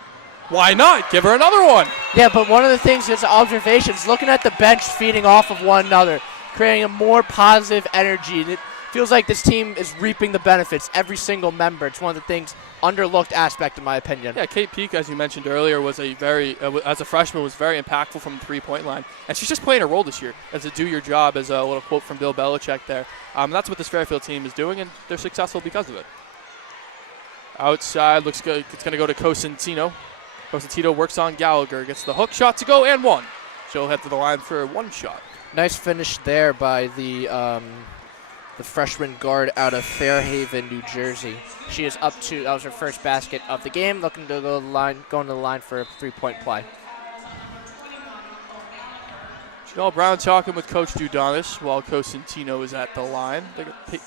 Why not? Give her another one. Yeah, but one of the things is observations, looking at the bench feeding off of one another, creating a more positive energy. It feels like this team is reaping the benefits, every single member. It's one of the things underlooked aspect, in my opinion. Yeah, Kate Peak, as you mentioned earlier, was as a freshman, was very impactful from the three-point line. And she's just playing a role this year as a do your job, as a little quote from Bill Belichick there. That's what this Fairfield team is doing, and they're successful because of it. Outside, looks good. It's going to go to Cosentino. Cosentino works on Gallagher, gets the hook shot to go, and one. She'll head to the line for one shot. Nice finish there by the freshman guard out of Fairhaven, New Jersey. She is up to, that was her first basket of the game, looking to go to the line for a three-point play. Janelle Brown talking with Coach Dudonis while Cosentino is at the line.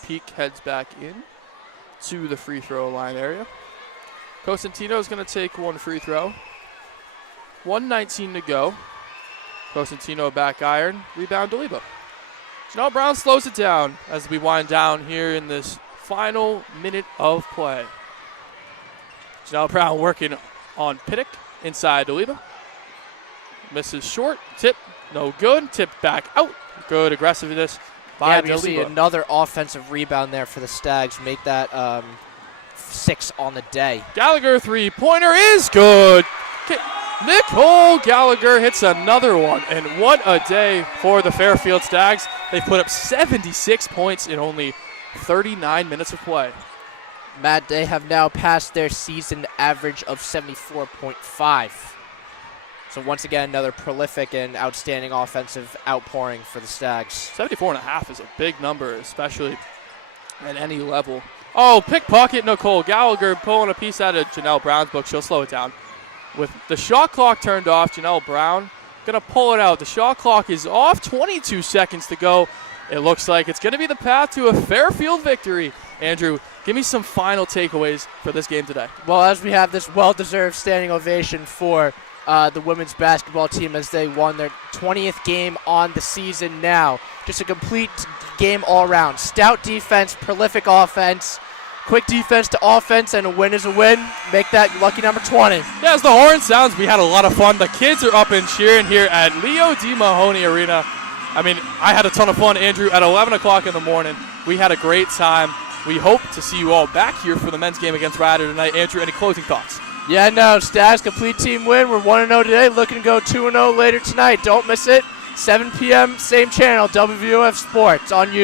Peak heads back in to the free throw line area. Cosentino is going to take one free throw. 1:19 to go. Cosentino back iron. Rebound Deliba. Janelle Brown slows it down as we wind down here in this final minute of play. Janelle Brown working on Pinnock inside Deliba. Misses short. Tip. No good. Tip back out. Good aggressiveness by Deliba. You see another offensive rebound there for the Stags. Make that 6 on the day. Gallagher three-pointer is good. Nicole Gallagher hits another one, and what a day for the Fairfield Stags. They put up 76 points in only 39 minutes of play. Matt, they have now passed their season average of 74.5. So once again, another prolific and outstanding offensive outpouring for the Stags. 74.5 is a big number, especially at any level. Oh, pickpocket Nicole Gallagher pulling a piece out of Janelle Brown's book. She'll slow it down. With the shot clock turned off, Janelle Brown going to pull it out. The shot clock is off, 22 seconds to go. It looks like it's going to be the path to a Fairfield victory. Andrew, give me some final takeaways for this game today. Well, as we have this well-deserved standing ovation for the women's basketball team as they won their 20th game on the season now. Just a complete game all around. Stout defense, prolific offense, quick defense to offense, and a win is a win. Make that lucky number 20. Yeah, as the horn sounds, we had a lot of fun. The kids are up and cheering here at Leo D. Mahoney Arena. I mean, I had a ton of fun, Andrew, at 11 o'clock in the morning. We had a great time. We hope to see you all back here for the men's game against Rider tonight. Andrew, any closing thoughts? Yeah, no, Stags, complete team win. We're 1-0 today, looking to go 2-0 later tonight. Don't miss it. 7 p.m., same channel, WVOF Sports on YouTube.